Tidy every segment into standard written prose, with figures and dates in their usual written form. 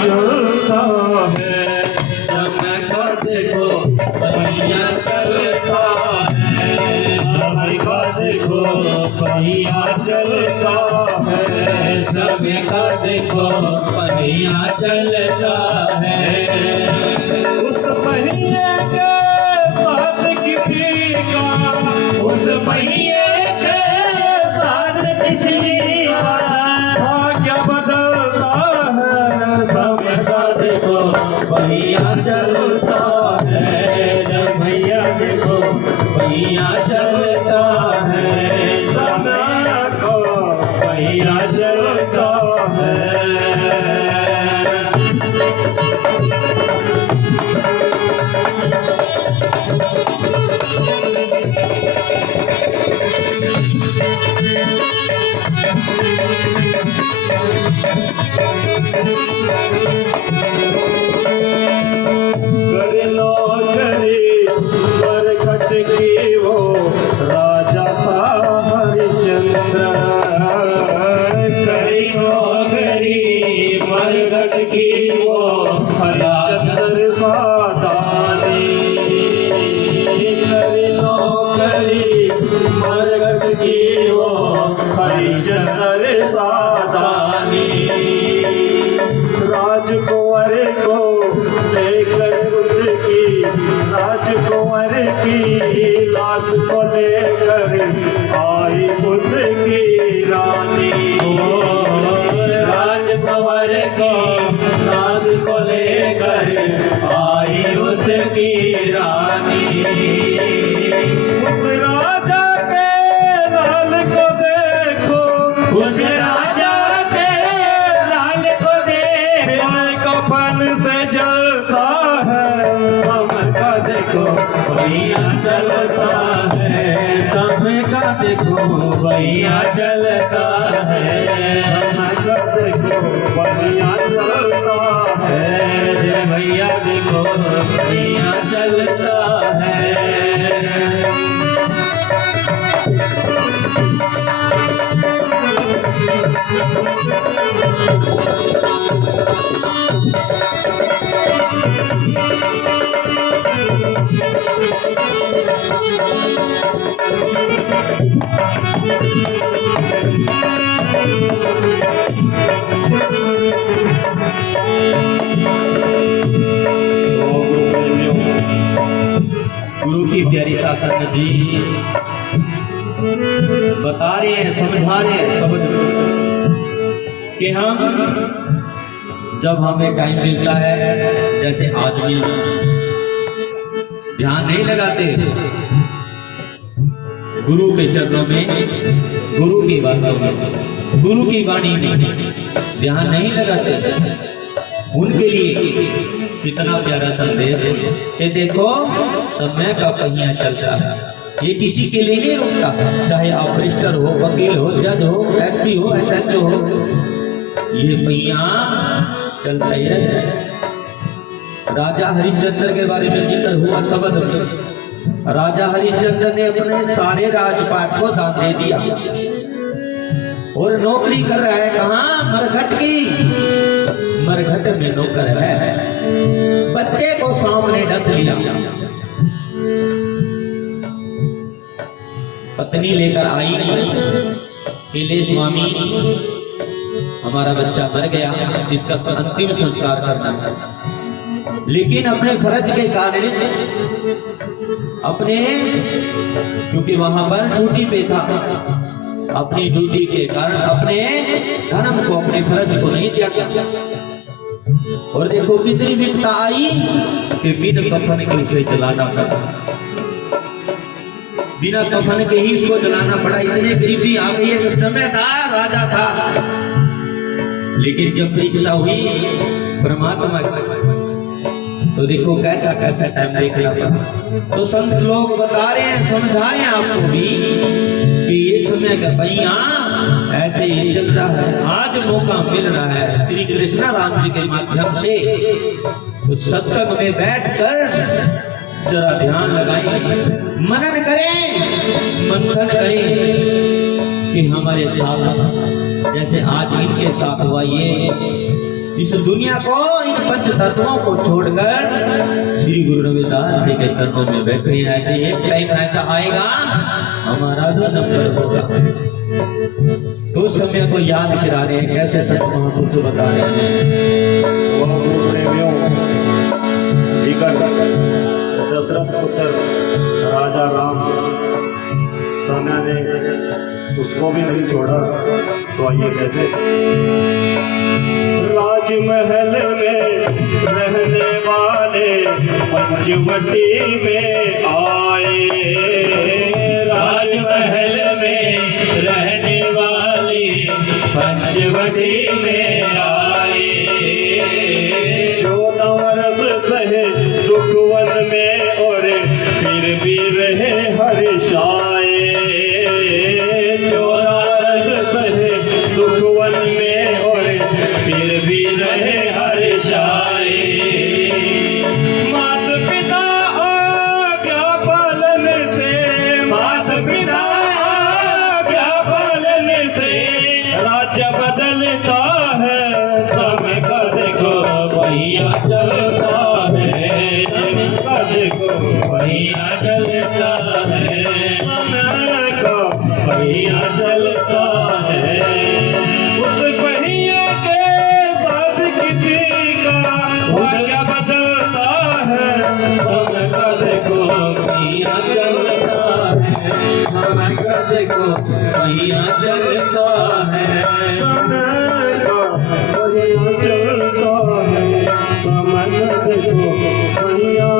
चलता है, समय का देखो पहिया चलता है, समय का देखो पहिया चलता है, समय का देखो पहिया चलता है। उस पहिए के साथ किसी का, उस पहिए के साथ किसी का भाग्य बदलता है, समय का देखो पहिया चलता है, जब भैया देखो पहिया चलता है, समय का पहिया चलता है। मरघट की वो राजा था हरिचंद्र, करी नौकरी मरघट की वो हरिचंद्र सादानी, करी नौकरी मरघट की वो हरिचंद्र सादानी। राजकुंवर को लेकर उसकी, राजकुंवर की लाश को लेकर आई उसकी रानी, राजकुंवर को लाश को लेकर आई उसकी रानी। उस राजा के लाल को देखो, उस राजा के लाल को देखो, कफन से जलता है, समय का देखो भैया चलता है, समय का देखो भैया चलता है, समय का देखो भैया चलता है, भैया देखो भैया चलता है। गुरु की प्यारी शासन जी बता रहे हैं, समझा रहे हैं समझ कि हम जब हमें टाइम मिलता है, जैसे आज भी ध्यान नहीं लगाते गुरु के चरणों में, गुरु की बातों में, गुरु की वाणी में ध्यान नहीं लगाते, उनके लिए कितना प्यारा संदेश है कि देखो समय का पहिया चलता है, ये किसी के लिए नहीं रुकता, चाहे आप मिनिस्टर हो, वकील हो, जज हो, एसपी हो, एसएचओ हो, ये पहिया चलता ही रहता है। राजा हरिश्चंद्र के बारे में जिक्र हुआ शब्द में, राजा हरिश्चंद्र ने अपने सारे राजपाट को दान दे दिया और नौकरी कर रहा है कहाँ? मरघट की, मरघट में नौकर है, बच्चे को सामने डस लिया, पत्नी लेकर आई कि ले स्वामी हमारा बच्चा मर गया, इसका अंतिम संस्कार करना है, लेकिन अपने फर्ज के कारण, अपने क्योंकि वहां पर ड्यूटी पे था, अपनी ड्यूटी के कारण अपने धर्म को, अपने फर्ज को नहीं त्यागा। और देखो कितनी विपदा आई कि बिना कफन के इसे जलाना पड़ा, बिना कफन के ही इसको जलाना पड़ा। इतने गरीबी आ गई है, समय था, राजा था, लेकिन जब परीक्षा हुई परमात्मा तो देखो कैसा कैसा टाइम देखना पड़ा। तो संत लोग बता रहे हैं, समझा रहे हैं आपको भी कि ये समय का पहिया ऐसे ही चलता है। आज मौका मिल रहा है श्री कृष्ण राम जी के माध्यम से, तो सत्संग में बैठकर जरा ध्यान लगाएं, मनन करें, मंथन करें कि हमारे साथ जैसे आज इनके साथ हुआ, ये इस दुनिया को, इन पंच तत्वों को छोड़कर श्री गुरु रविदास जी के चरणों में बैठे हैं। ऐसे एक टाइम ऐसा आएगा हमारा भी नंबर होगा। तो उस समय को याद करा रहे हैं, कैसे संत महापुरुष बता रहे हैं। दशरथ पुत्र राजा राम समय ने उसको भी नहीं छोड़ा, तो आइए कैसे। राजमहल में रहने वाले पंचवटी में आए, राजमहल में रहने वाले पंचवटी में आए। 14 वर्ष सहे दुखवन में और फिर भी रहे हर्षाए। 14 वर्ष सहे दुखवन में और फिर भी रहे हर्षाए। मात पिता आज्ञा पालन से, मात पिता आज्ञा पालन से राज्य बदलता है। समय का देखो भैया चलता है, समय का देखो भैया चलता है, समय का भैया चलता है। उस पहिया के साथ किसी का भाग्य बदलता है। समय का देखो भैया चलता है, समय का देखो भैया चलता है, समय का भैया चलता है, समय का देखो भैया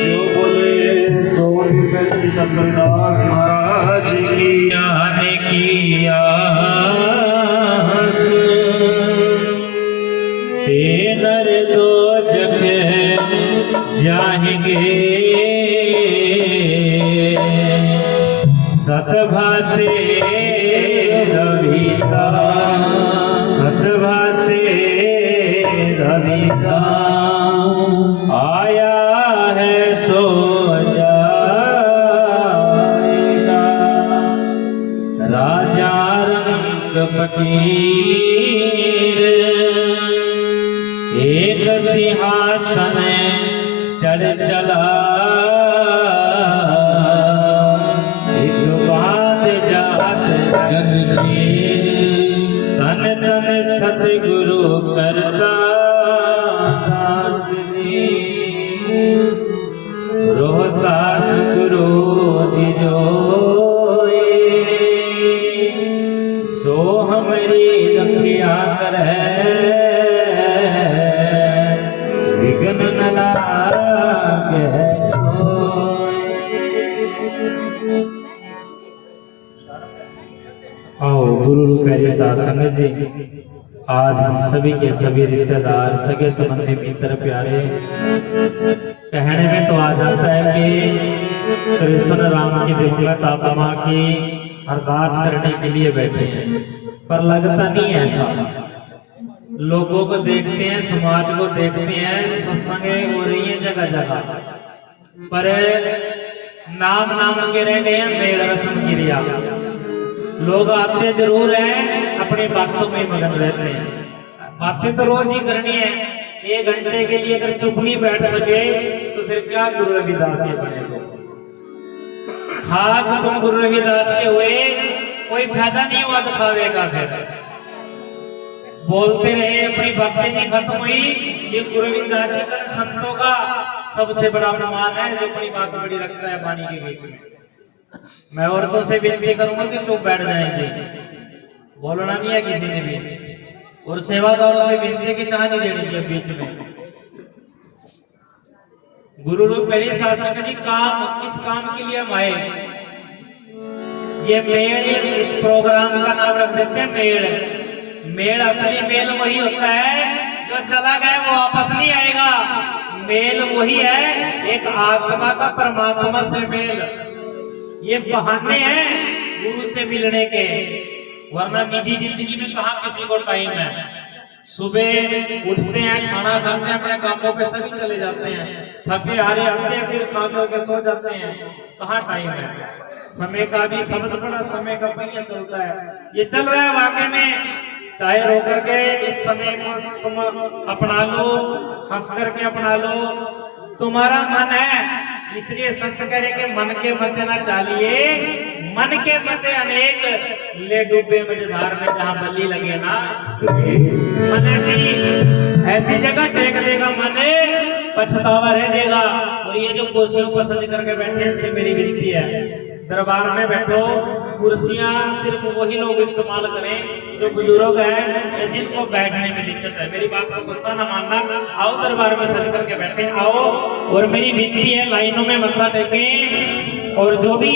जो बोले सोनी श्री शंकरदास महाराज की आने की आस, ते नर दो जग जाएंगे। सतभाषे रविदास, सतभाषे रविदास आया है सो जाएगा। राजा रंग फकीर एक सिंहासन चढ़ चला, एक बात जात जग की, तन तन सतगुरु करता दास जी। रोहतास गुरु दिजोए, सो हमारी रखिया करे, विघ्न न लागे कोई। आओ गुरु रूपी साध संगत जी, आज हम सभी के सभी रिश्तेदार, सगे संबंधी, मित्र, प्यारे, कहने में तो आ जाता है कि कृष्ण राम की दिव्यत आत्मा की अरदास करने के लिए बैठे हैं, पर लगता नहीं है ऐसा। लोगों को देखते हैं, समाज को देखते हैं, सत्संग हो रही है जगह जगह, पर नाम नाम के रह गए हैं मेल रस्म क्रिया। लोग आते जरूर हैं, अपनी बातों में मगन रहते हैं। बातें तो रोज ही करनी है, 1 घंटे के लिए अगर चुप नहीं बैठ सके तो फिर क्या गुरु रविदास के बने। खाक तुम गुरु रविदास के हुए, कोई फायदा नहीं हुआ दिखावे का। फिर बोलते रहे, अपनी बातें नहीं खत्म हुई। ये गुरु रविदास जी का संतों का सबसे बड़ा प्रमाण है, जो अपनी बात बड़ी रखता है वाणी के बीच में। मैं औरतों से विनती करूंगा कि चुप बैठ जाएंगे, बोलना नहीं है किसी ने भी, और सेवादारों से विनती की चाह नहीं देनी चाहिए बीच में। गुरु रूप पहले शासन जी काम, इस काम के लिए हम आए। ये मेल, इस प्रोग्राम का नाम रख देते हैं मेल। मेल, असली मेल वही होता है जो चला गया वो वापस नहीं आएगा। मेल वही है, एक आत्मा का परमात्मा से मेल। ये बहाने हैं गुरु से मिलने के, वरना निजी जिंदगी में कहाँ किसी को टाइम है। सुबह उठते हैं, खाना खाते हैं, अपने कामों पे सभी चले जाते हैं, थके हारे आते हैं, फिर खा करके सो जाते हैं, कहाँ टाइम है। समय का भी शब्द बड़ा समय का पहिया चलता है। ये चल रहा है वाकई में, चाहे रो करके इस समय को तुम अपना लो, हंस करके अपना लो, तुम्हारा मन है। इसलिए संत करे के मन के मध्य ना चालिए, मन के मध्य अनेक ले डूबे मझधार में जहाँ बल्ली लगे ना, मन ऐसी जगह टेक देगा, मन पछतावा रह देगा। और ये जो कुर्सियों पर सज करके बैठे हैं, इनसे मेरी विनती है, दरबार में बैठो, कुर्सियां सिर्फ वही लोग इस्तेमाल करें जो बुजुर्ग हैं, जिनको बैठने में दिक्कत है। मेरी बात का गुस्सा न मानना, आओ दरबार में सज करके बैठे, आओ। और मेरी विनती है, लाइनों में मत्था टेकें, और जो भी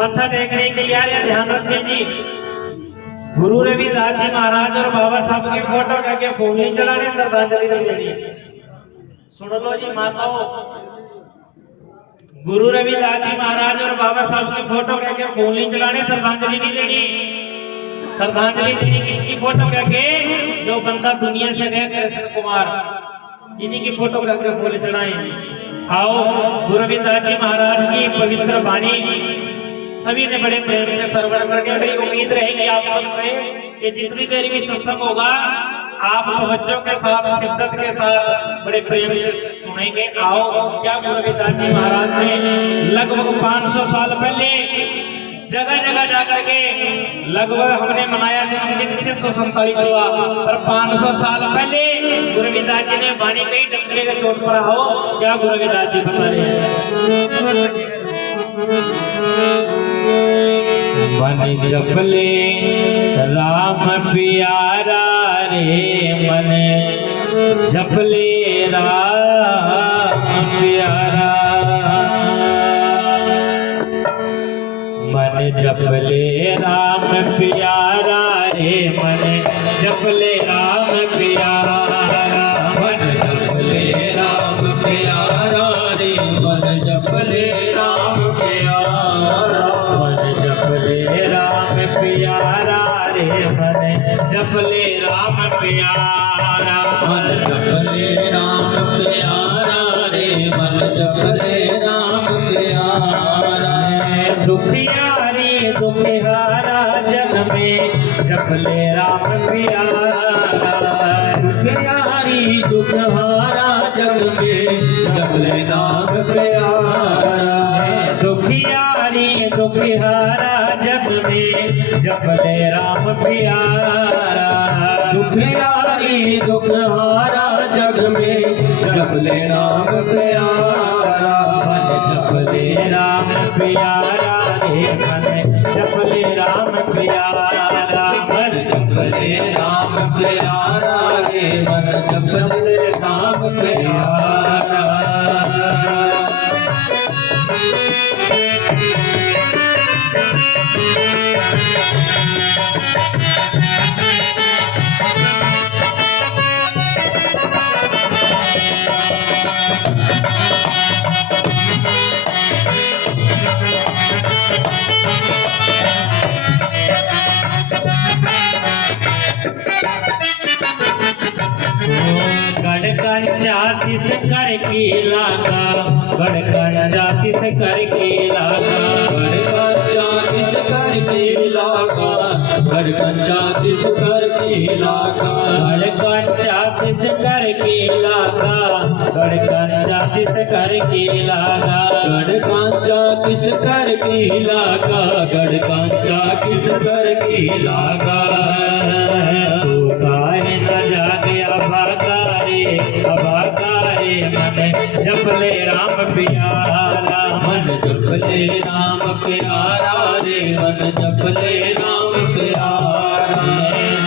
मत्था टेकने के लिए ध्यान रखें जी, गुरु रविदास जी महाराज और बाबा साहब की फोटो करके फूल नहीं चढ़ाने, श्रद्धांजलि नहीं देनी। सुन लो जी माताओं, गुरु रविदास जी महाराज और बाबा साहब की फोटो करके फूल नहीं चढ़ाने, श्रद्धांजलि नहीं देनी। श्रद्धांजलि देनी किसकी फोटो करके? जो बंदा दुनिया से गए, कृष्ण कुमार, इन्हीं की फोटो करके फूल चढ़ाए। आओ, गुरु रविदास जी महाराज की पवित्र वाणी सभी ने बड़े प्रेम से श्रवण करके, मेरी उम्मीद रहेगी आप सबसे कि जितनी देर भी सत्संग होगा आप तवज्जो के साथ, शिद्दत के साथ बड़े प्रेम से सुनेंगे। आओ, क्या गुरु रविदास जी महाराज ने लगभग 500 साल पहले जगह जगह जाकर के, लगभग हमने मनाया जन्मदिन 647वां, पर 500 साल पहले गुरु रविदास जी ने वाणी कही, डंके के चोट पर आओ, क्या गुरु रविदास जी बता रहे हैं? मन जपले राम प्यारा रे, मन जपले राम प्यारा, मन जपले राम प्यारा रे, मन जपले राम प्यारा, मन जपले राम प्यारा रे, मन जपले राम प्यारा, मन जपले राम प्यारा रे, मन जपले राम प्यारा, मन जपले राम प्यारा रे, मन जपले राम प्यारा। दुखियारी दुखिहारा जन में जपले राम प्यारा, दुखियारी दुखहारा जग में जपले राम प्यारा, दुखियारी दुखिहारा जग में जपले राम प्यारा, दुखियारी दुखहारा जग में जपले राम प्यारा, मन जपले राम प्यारा रे, मन जपले राम प्यारा, मन जपले राम प्यारा रे, मन जपले राम प्यारा। गढ़कन जाति से करके लागा, गढ़कन जाति से करके लागा, गढ़कन जाति से करके लागा, गढ़कन जाति से करके लागा, गढ़कन जाति से करके लागा, गढ़कन जाति से करके लागा, गढ़कन जाति से करके लागा, गढ़कन जाति से करके लागा। तू काहे न जागे अभागा रे, अभागा रे, मन जपले राम प्यारा, मन जपले राम प्यारा रे, मन जपले राम प्यारा,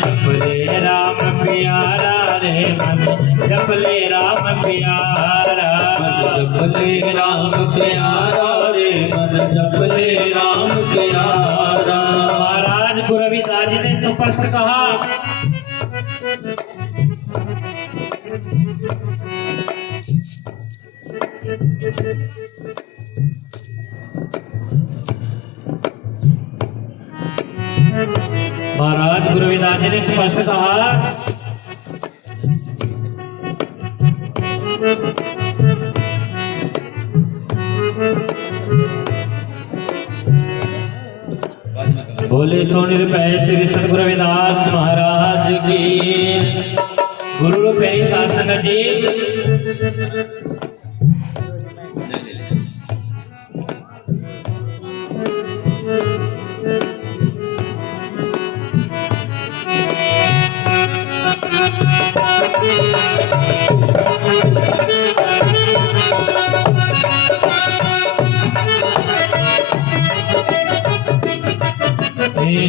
जपले राम प्यारा रे, मन जपले राम प्यारा, मन जपले राम प्यारा रे, मन जपले राम प्यारा। महाराज गुरु रविदास जी ने स्पष्ट कहा, महाराज गुरु रविदास जी ने स्पष्ट कहा, बोले सोने रुपए श्री सतगुरु रविदास महाराज की। गुरु रूप प्यारी साध संगत जी,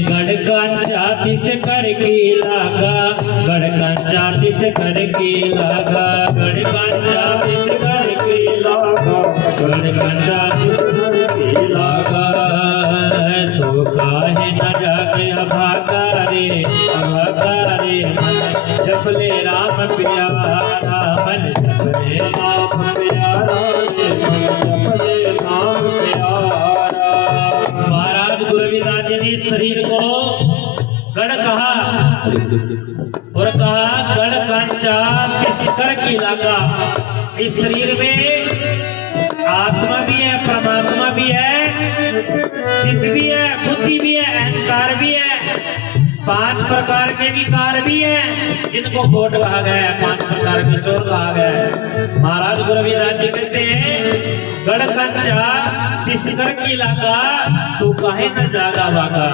गड़कंचा तिस कर के लागा, गड़कंचा तिस कर के लागा, गड़कंचा तिस कर के लागा, गड़कंचा तिस कर के लागा। तो काहे न जाके अभागा रे मन जपले राम प्यारा, मन जपले राम प्यारा रे, मन जपले राम प्यारा। महाराज गुरु रविदास जी ने शरीर को गढ़ कहा और कहा गढ़ कंचा किस कर की लागा। इस शरीर में आत्मा भी है, परमात्मा भी है, चित्त भी है, बुद्धि भी है, अहंकार भी है, 5 प्रकार के विकार भी है जिनको कोट कहा गया है, 5 प्रकार के चोर कहा गया है। महाराज गुरु रविदास जी कहते हैं गढ़ कंचा तिस कर की लागा, तू काहे न जागा वागा।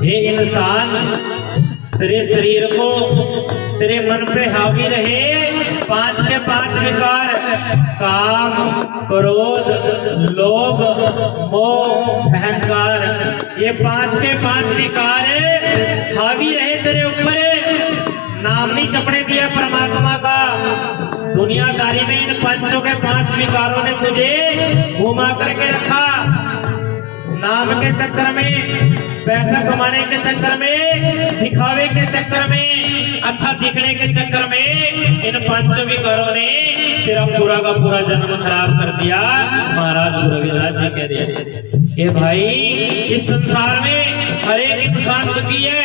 हे इंसान, तेरे शरीर को तेरे मन पे हावी रहे 5 के 5 विकार, काम, क्रोध, लोभ, मोह, अहंकार, ये 5 के 5 विकार हावी रहे तेरे ऊपर। नाम नहीं जपने दिया परमात्मा का। दुनियादारी में इन 5 के 5 विकारों ने तुझे घुमा करके रखा। नाम के चक्कर में, पैसा कमाने के चक्कर में, दिखावे के चक्कर में, अच्छा दिखने के चक्कर में इन 5 विकारों ने तेरा पूरा का पूरा जन्म खराब कर दिया। महाराज गुरु रविदास जी कह रहे कि भाई इस संसार में हर एक इंसान दुखी है,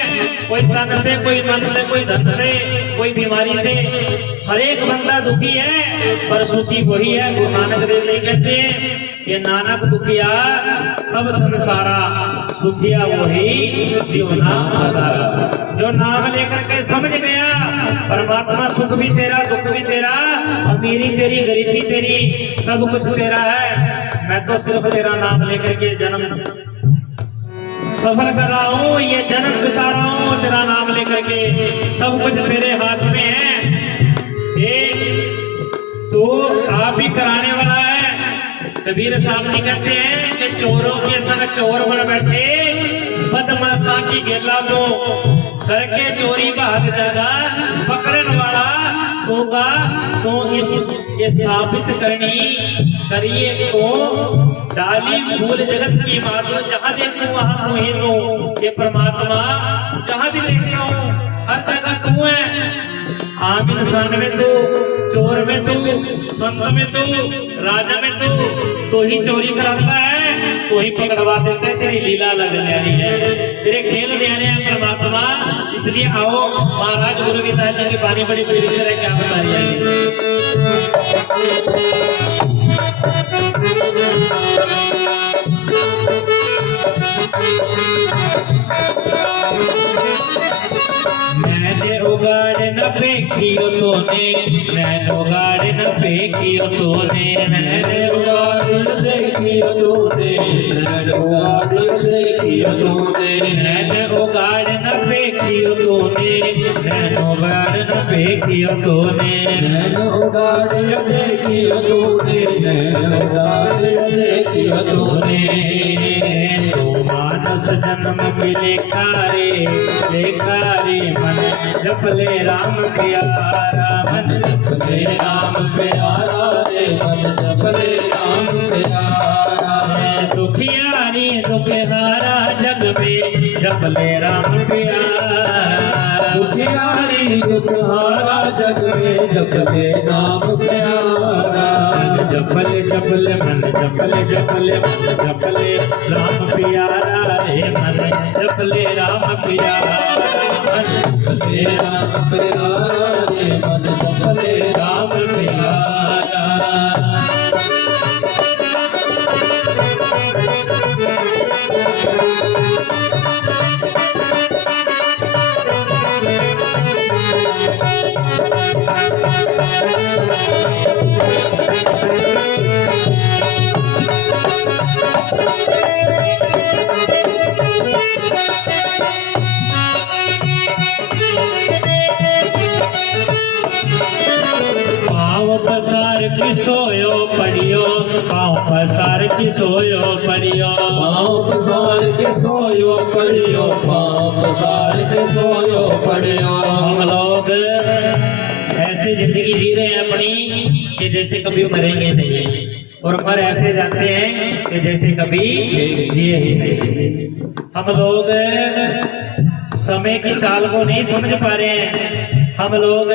कोई तन से, कोई मन से, कोई धन से, कोई बीमारी से, हर एक बंदा दुखी है, पर सुखी वही है। गुरु नानक देव जी कहते हैं ये नानक दुखिया सब संसारा, सुखिया वही जीवना आधारा। जो नाम लेकर के समझ गया परमात्मा सुख भी तेरा, दुख भी तेरा, अमीरी तेरी, गरीबी तेरी, सब कुछ तेरा है। मैं तो सिर्फ तेरा नाम लेकर के जन्म सफल कर रहा हूँ, ये जन्म बिता रहा हूँ तेरा नाम लेकर के, सब कुछ तेरे हाथ में है। तो आप ही कराने वाला है। कबीर साहब जी कहते हैं कि चोरों के संग चोर बन बैठे, बदमाशा की गेला को करके चोरी भाग जागा, पकड़न वाला होगा तो ये साबित करनी करिए को डाली फूल जगत की मातो, जहां देखूं वहां तू ही तू। ये परमात्मा जहां भी देखता हूँ हर जगह तू है। आम इंसान में तू, चोर में तू, संत में तू, राजा में तू ही चोरी कराता है, तो ही पकड़वा देता है। तेरी लीला लग जानी है, तेरे खेल न्यारे हैं परमात्मा। इसलिए आओ महाराज गुरु रविदास जी की बानी बड़ी प्रेरित है, क्या बता रही है। मैंने उगाड़ न फेंकियो तूने, मैंने उगाड़ न फेंकियो तूने, मैंने उगाड़ न फेंकियो तूने, मैंने उगाड़ न फेंकियो तूने, मैंने उगाड़ न फेंकियो तूने, मैंने उगाड़ न फेंकियो तूने, मैंने उगाड़ न फेंकियो तूने, मैंने उगाड़ न फेंकियो तूने। मानस जन्म के लेखा रे मन जपले राम प्यारा, मन जपले राम प्यारा रे, मन जपले राम प्यारा। दुखियारी दुखहारा जग में जपले राम प्यारा, दुखियारी दुखहारा जग में जपले राम प्यारा। जपले जपले मन जपले जपले मन जपले राम प्यारा रे, मन जपले राम प्यारा, मन जपले राम प्यारा रे, मन जपले राम प्यारा। सोयो पड़ियो, पाँव पसार की सोयो पड़ियो, पाँव पसार के सोयो पड़ियो, पाँव पसार के सोयो पड़ियो। हम लोग ऐसी जिंदगी जी रहे हैं अपनी कि जैसे कभी मरेंगे नहीं, और मर ऐसे जाते हैं कि जैसे कभी जिए ही नहीं। हम लोग समय की चाल को नहीं समझ पा रहे हैं, हम लोग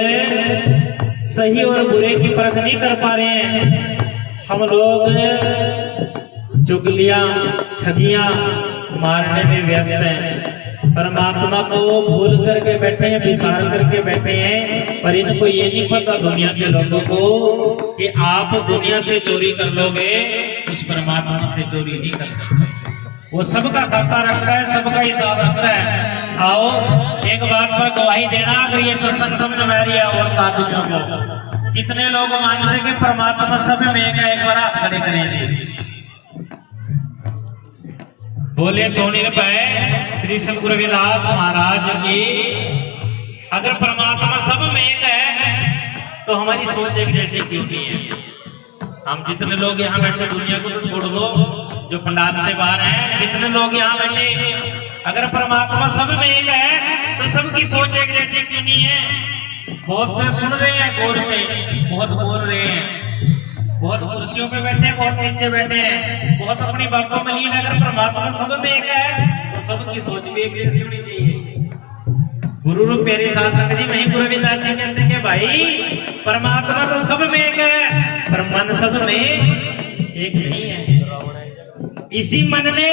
सही और बुरे की परख नहीं कर पा रहे हैं, हम लोग चुगलियां ठगियां मारने में व्यस्त हैं। परमात्मा को भूल करके बैठे हैं, विसार करके बैठे हैं, पर इनको ये नहीं पता दुनिया के लोगों को कि आप दुनिया से चोरी कर लोगे, उस परमात्मा से चोरी नहीं कर सकते। वो सबका खाता रखता है, सबका हिसाब रखता है। आओ एक बात पर गवाही देना, अगर ये सत्संग समझ में आ रही है और आदमियों को, कितने लोग मानते कि परमात्मा सब में एक है? एक बार हाथ खड़े करेंगे, बोले सोनी रुपए श्री सतगुरु रविदास महाराज की। अगर परमात्मा सब में एक है तो हमारी सोच एक जैसी क्यों नहीं है? हम जितने लोग यहाँ बैठे, दुनिया को तो छोड़ दो, जो पंडाल से बाहर हैं, जितने लोग यहाँ बैठे, अगर परमात्मा सब में एक है तो सबकी सोच एक जैसी क्यों नहीं है? बहुत से सुन रहे हैं गौर से, बहुत बोल रहे हैं, बहुत कुर्सियों पे बैठे, बहुत नीचे बैठे हैं, बहुत अपनी बातों में लीन। अगर परमात्मा सब में एक है तो सबकी सोच भी एक जैसी होनी चाहिए। गुरु रूप प्यारे साध संगत जी, वही गुरु रविदास जी कहते हैं कि भाई परमात्मा तो सब में एक है, पर मन सब में एक नहीं है। इसी मन ने,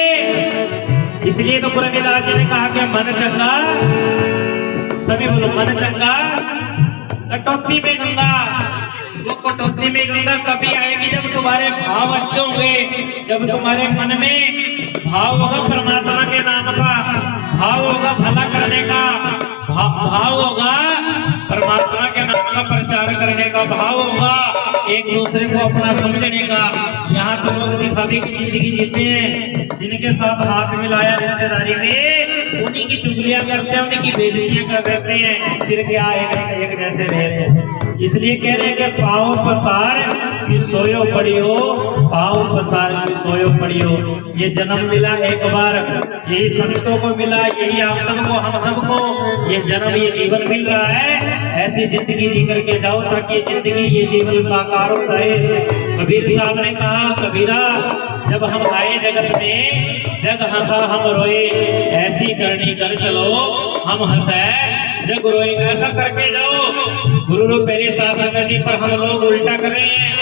इसलिए तो गुरु रविदास जी ने कहा कि मन चंगा, सभी बोलो मन चंगा, कटौती में गंगा। वो कटौती में गंगा कभी आएगी जब तुम्हारे भाव अच्छे होंगे, जब तुम्हारे मन में भाव होगा परमात्मा के नाम का, भाव होगा भला करने का, भाव होगा परमात्मा के नाम का प्रचार करने का, भाव होगा एक दूसरे को अपना समझने का। यहाँ तो लोग दिखावे की जिंदगी जीते हैं, जिनके साथ हाथ मिलाया रिश्तेदारी में उन्हीं की चुगलियां करते हैं, उन्हीं की बेइज्जतियां करते हैं, फिर क्या एक जैसे रहे। इसलिए कह रहे हैं कि पाँव पसार कि सोयो पड़ियो, पाँव पसार कि सोयो पड़ियो। ये जन्म मिला एक बार, यही संतों को मिला, यही आप सबको, हम सबको ये जन्म, ये जीवन मिल रहा है। ऐसी जिंदगी जी करके जाओ ताकि ये जिंदगी, ये जीवन साकार हो जाए। कबीर साहब ने कहा, कबीरा जब हम आए जगत में, जग हंसा हम रोए, ऐसी करनी कर चलो हम हंसे जग रोए। ऐसा करके जाओ। गुरु रूप प्यारे साध संगत जी, पर हम लोग उल्टा कर रहे हैं।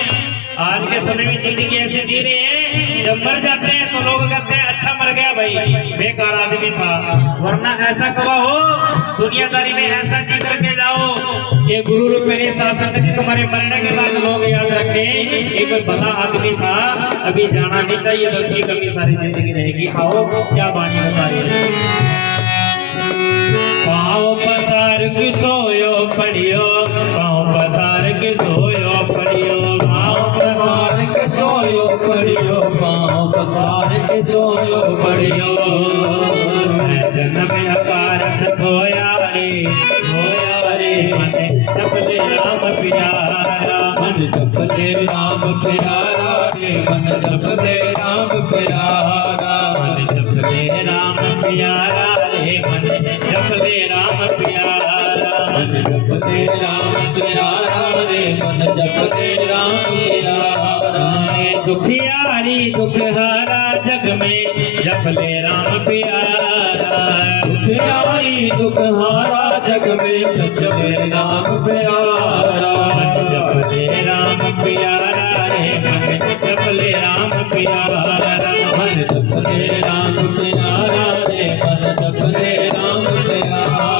आज के समय में जिंदगी ऐसे जी रहे हैं, जब मर जाते हैं तो लोग कहते हैं अच्छा मर गया भाई, बेकार आदमी था। वरना ऐसा कब हो, दुनियादारी में ऐसा जी करके जाओ। ये गुरु रूप प्यारे साध संगत जी, तुम्हारे मरने के बाद लोग याद रखें ये कोई भला आदमी था, अभी जाना नहीं चाहिए, तो उसकी कभी सारी जिंदगी रहेगी। आओ क्या बाणी बता रही है। पाँव पसार के सोयो पड़ियो, पाँव पसार के सोयो पड़ियो, पाँव पसार के सोयो पड़ियो, पाँव पसार के सोयो पड़ियो। जन्म अकारथ खोया रे, खोया रे, मन जपले राम प्यारा, मन जपले राम प्यारा रे, मन जपले राम प्यारा, मन जपले राम प्यारा रे, मन जपले राम प्यारा, मन जपले राम प्यारा रे, मन जपले राम प्यारा। दुखियारी दुखहारा जग में जपले राम प्यारा, दुखियारी दुखहारा जग में जपले राम प्यारा, मन जपले राम प्यारा रे, मन जपले राम प्यारा, मन जपले राम प्यारा रे, मन जपले राम प्यारा।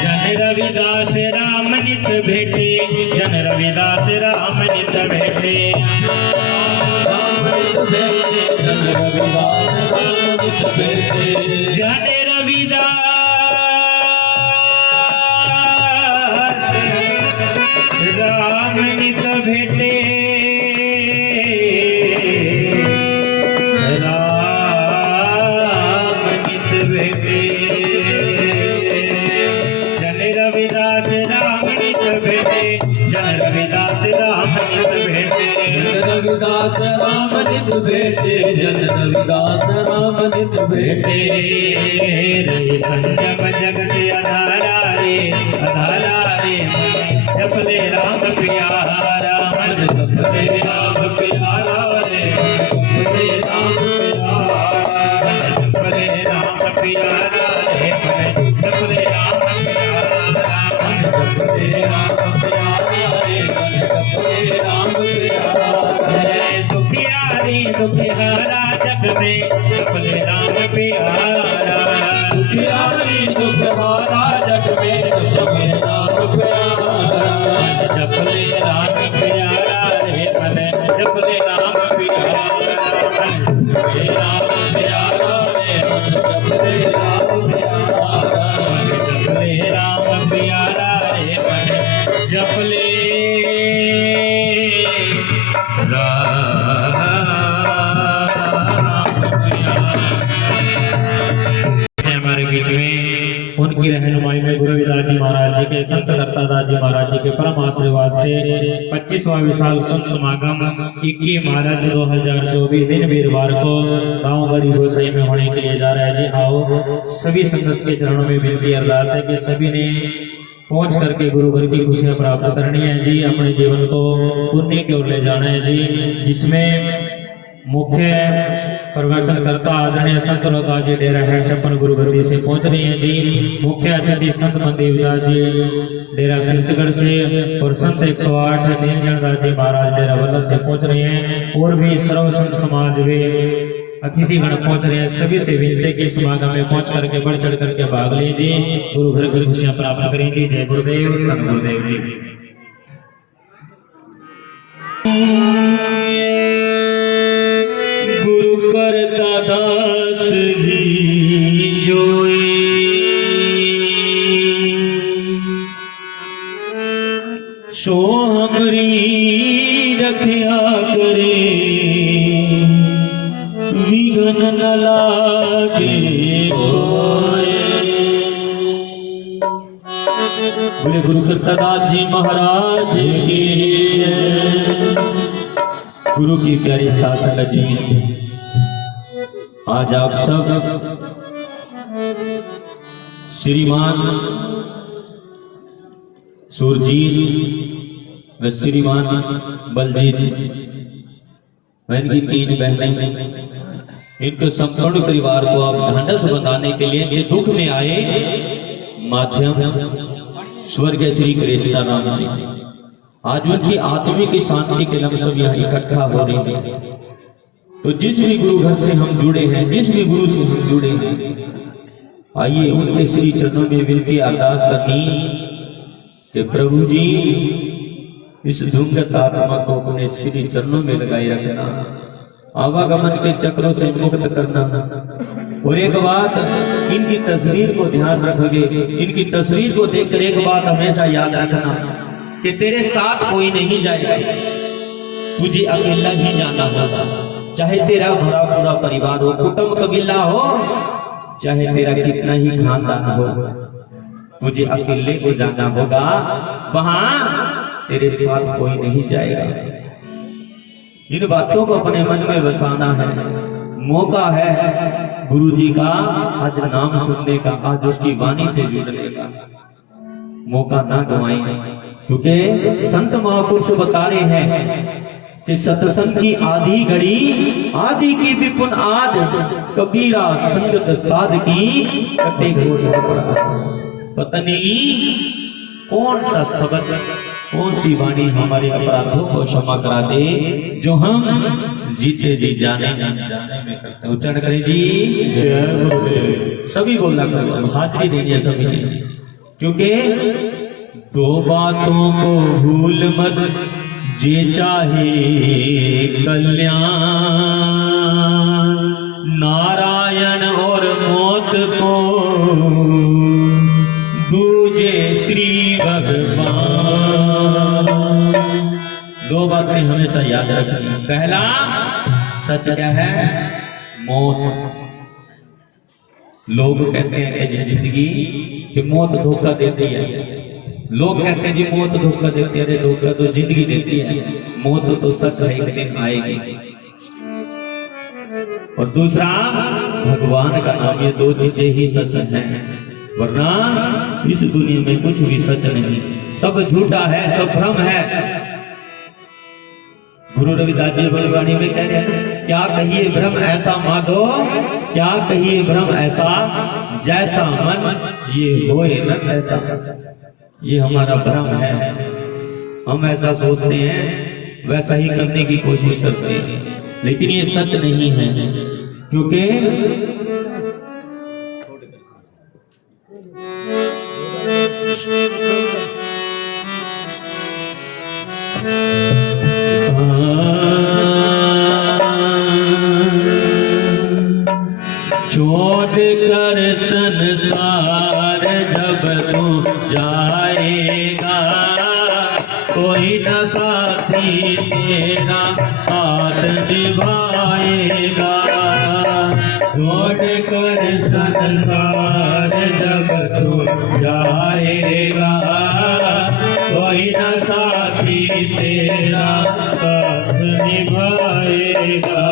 जन रविदास राम नित भेटे, जन रविदास राम नित भेटे जन रविदास राम नित भेटे जन रविदास राम नित भेटे राम नित भेटे जन रविदास राम नित भेटे जन रविदास राम नित भेटे रविदास राम नित भेटे जन रविदास राम नित भेटे रे संजम जगत अधारा रे जपले राम प्यारा मन जपले राम प्यारा रे जपले राम प्यारा जपले राम प्यारा रे जपले राम प्यारा जपले राम प्यारा रे जपले राम प्यारा दुखियारा जग में जपले राम प्यारा दुखियारी दुखहारा जग में जपले राम प्यारा जपले राम प्यारा रे मन जपले राम प्यारा जपले राम प्यारा रे जपले राम प्यारा जपले राम प्यारा रे मन जपले हमारे बीच में उनकी रहनुमाई में गुरु रविदास जी महाराज जी के संत करतादास जी महाराज जी के परम आशीर्वाद से 25वां विशाल संत समागम 21 मार्च 2024 दिन वीरवार को गाँव गढ़ी गोसाई में होने के लिए जा रहा है। जी आओ सभी संगत के चरणों में विनती अरदास है कि सभी ने पहुंच करके गुरु घर की खुशियां प्राप्त करनी है जी, अपने जीवन को पुण्य की ओर ले जाना है जी, जिसमें मुख्य प्रवचन करता आदरणीय संत लोका जी डेरा है छप्पन गुरु गद्दी से पहुंच रही है जी। मुख्य अतिथि संत मंदेवदास जी डेरा शीर्षगढ़ से और संत 108 नीलकंठ जी महाराज डेरा वल्लभ से पहुंच रहे हैं और भी सर्व संत समाज वे अतिथिगण पहुंच रहे हैं। सभी से विनती के समागम में पहुंच करके बढ़ चढ़ करके भाग लीजिए, गुरु घर की खुशियां प्राप्त करेंगे। जय गुरुदेव, धन गुरुदेव जी। गुरु करता दास जी जोई सो हमरी रखया करे, विघ्न न लागे बोले गुरु करतादास जी महाराज की, गुरु की प्यारी साथ संगत जी, आज आप सब श्रीमान सुरजीत व श्रीमान बलजीत व इनकी 3 बहनें, इनके संपूर्ण परिवार को आप ढांढस बंधाने के लिए इनके दुख में आए माध्यम स्वर्गीय श्री कृष्णा राम जी, आज उनकी आत्मिक शांति के लिए सब यहाँ इकट्ठा हो रहे हैं। तो जिस भी गुरु घर से हम जुड़े हैं, जिस भी गुरु से हम जुड़े हैं, आइए उनके श्री चरणों में विनती अरदास करनी कि प्रभु जी इस धूमगत आत्मा को अपने श्री चरणों में लगाए रखना, आवागमन के चक्रों से मुक्त करना। और एक बात, इनकी तस्वीर को ध्यान रखोगे, इनकी तस्वीर को देखकर एक बात हमेशा याद रखना कि तेरे साथ कोई नहीं जाएगा, तुझे अकेला ही जाना होगा। चाहे तेरा भरा पूरा परिवार हो, कुटुंब कबीला हो, चाहे तेरा कितना ही खानदान हो, तुझे अकेले को जाना होगा। वहां तेरे साथ कोई नहीं जाएगा। इन बातों को अपने मन में बसाना है। मौका है गुरु जी का आज नाम सुनने का, आज उसकी वाणी से जुड़ने का। मौका ना गवाएं, क्योंकि संत महापुरुष बता रहे हैं कि सत्संग की आधी घड़ी, आदि की विपुन आज, कबीरा संगत साध की कटे घोट। पता नहीं कौन सा शब्द, कौन सी वाणी हमारे अपराधों को क्षमा करा दे, जो हम जीते जी जाने में करते। उच्चारण करें जी, जय गुरुदेव। सभी बोला करो, हाजिरी देनी है सभी ने, क्योंकि दो बातों को भूल मत, जे चाहे कल्याण, नारायण और मौत को दूजे श्री भगवान। दो बातें हमेशा याद रखनी। पहला सच क्या है? मौत। लोग कहते हैं कि जिंदगी कि मौत धोखा देती है। लोग कहते हैं जी मौत धोखा देती है। अरे धोखा तो जिंदगी देती है, मौत तो सच है, एक दिन आएगी। और दूसरा भगवान का नाम। ये दो चीजें ही सच हैं, वरना इस दुनिया में कुछ भी सच नहीं, सब झूठा है, सब भ्रम है। गुरु रविदास जी बड़ी वाणी में कह रहे हैं, क्या कहिए भ्रम ऐसा माधो, क्या कहिए भ्रम ऐसा, जैसा मन ये होए न ऐसा। ये हमारा भ्रम है। हम ऐसा सोचते हैं, वैसा ही करने की कोशिश करते हैं, लेकिन ये सच नहीं है। क्योंकि छोड़ कर संसार जब तू जाएगा, कोई न साथी तेरा साथ निभाएगा। छोड़ कर संसार जब तू जाएगा, कोई न साथी तेरा साथ निभाएगा।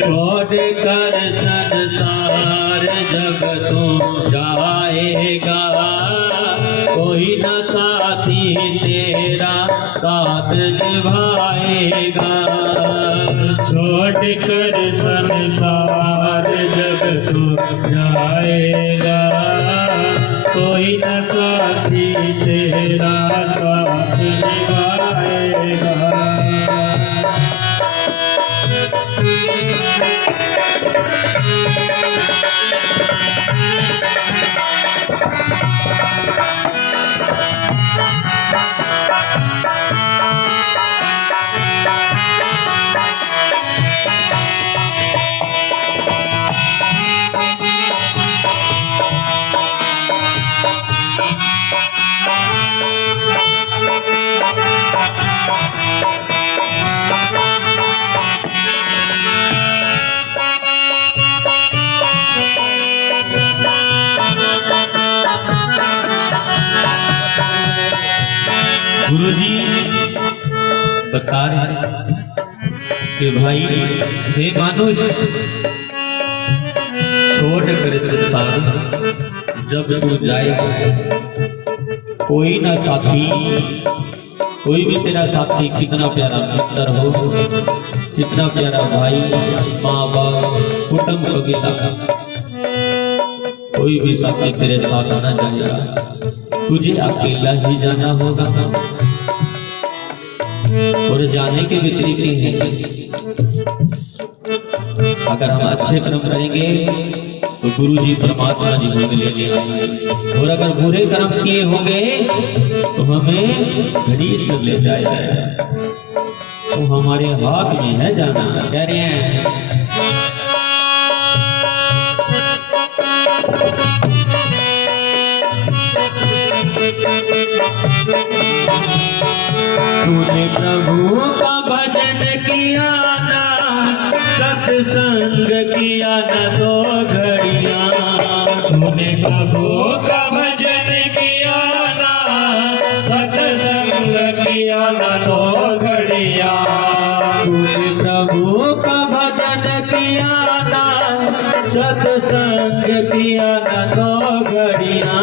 छोड़ कर संसार जब तू जाएगा, कोई न साथी तेरा साथ निभाएगा। छोड़ कर संसार जब तू जाएगा, कोई न साथी तेरा साथ निभाएगा। गुरुजी बता रहे कि भाई हे मानुष, छोड़ कर संसार जब तू जाएगा, कोई ना साथी, कोई भी तेरा साथी, कितना प्यारा मित्र हो, कितना प्यारा भाई, माँ बाप, कुटुंब वगैरह, कोई भी साथी तेरे साथ आना जाएगा, तुझे अकेला ही जाना होगा। और जाने के भी तरीके हैं। अगर हम अच्छे कर्म करेंगे तो गुरु जी परमात्मा जी हमें ले आएंगे, और अगर बुरे कर्म किए होंगे तो हमें घड़ीस कर ले जाएगा। तो हमारे हाथ में है जाना। कह रहे हैं तूने प्रभु का भजन किया ना, सत्संग किया ना 2 घड़ियां। तूने प्रभु का भजन किया ना, सत्संग किया ना 2 घड़ियां। तूने प्रभु का भजन किया ना, सत्संग किया ना 2 घड़ियां।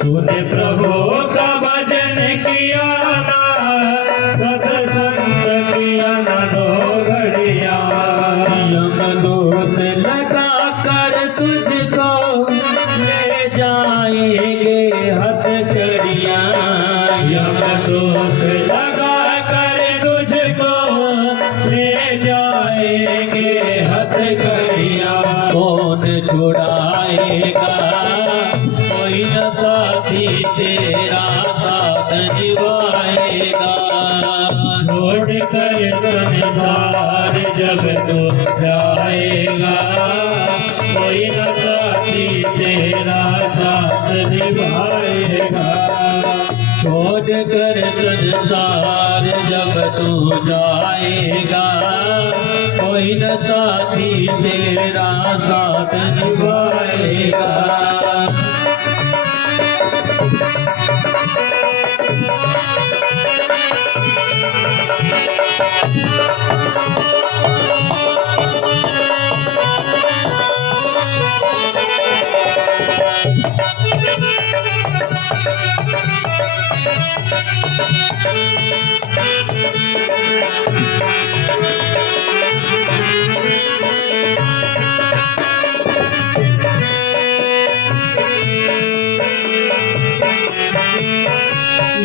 तूने प्रभु का भजन किया ना, सत्संग किया ना 2 घड़ियां। यमदूत लगा कर तुझको ले जाएंगे हथकड़ियां। यमदूत लगा कर तुझको ले जाएंगे हथकड़ियां। कौन छुड़ाएगा, कोई न साथी तेरा निभाएगा। छोड़ कर संसार जब तू जाएगा, कोई न साथी तेरा साथ निभाएगा। छोड़ कर संसार जब तू जाएगा, कोई न साथी तेरा साथ निभाएगा।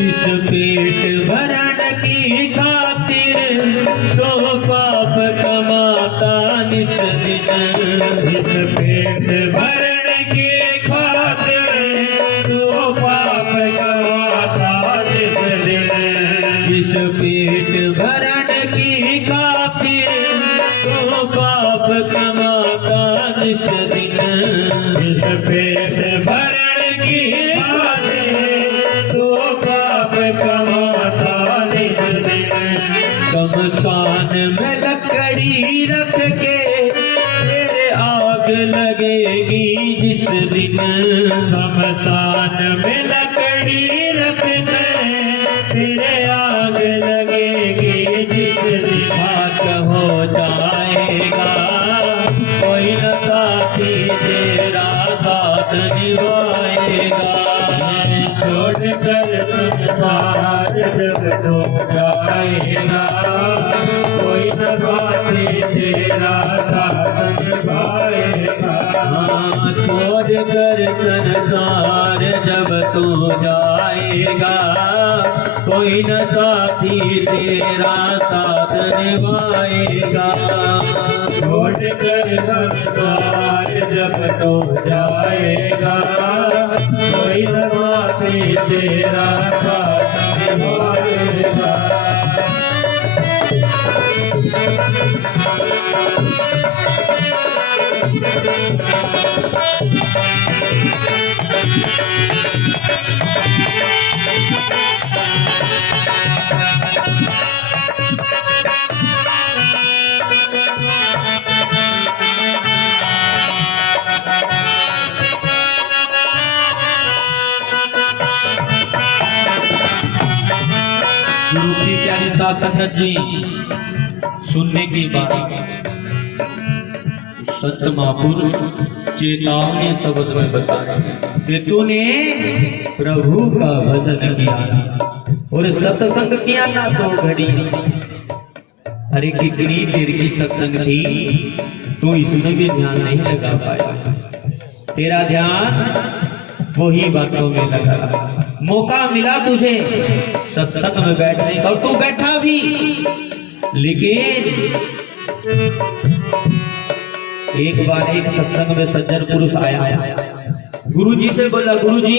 इस पेट भरण की खातिर तो पाप कमाता निस दिन। इस पेट भरण की खातिर तो पाप कमाता निस दिन। इस पेट भरण की खातिर तो पाप कमाता निस दिन। इस पेट भरण की खातिर तो पाप कमाता निस दिन। शमशान में लकड़ी रख के तेरे आग लगेगी जिस दिन। शमशान में लकड़ी रख के तेरे आग लगेगी जिस दिन। बात हो जाएगा, कोई न साथी तेरा साथ निभाएगा। छोड़ कर संसार जब तू जाएगा, कोई न साथी तेरा साथ निभाएगा। छोड़ कर संसार जब तू जाएगा, कोई न साथी तेरा साथ निभाएगा। छोड़ कर संसार जब तू जाएगा, कोई न साथी तेरा साथ निभाएगा। गुरु की प्यारी साथ संगत जी, सुनने की बात संत महापुरुष चेतावनी शब्द में बताया कि तूने प्रभु का भजन किया और सत्संग किया ना तो घड़ी। अरे कितनी देर की सत्संग थी, तू इसमें भी ध्यान नहीं लगा पाया। तेरा ध्यान वही बातों में लगा। मौका मिला तुझे सत्संग में बैठने का और तू बैठा भी, लेकिन एक बार एक सत्संग में सज्जन पुरुष आया, गुरुजी से बोला, गुरुजी।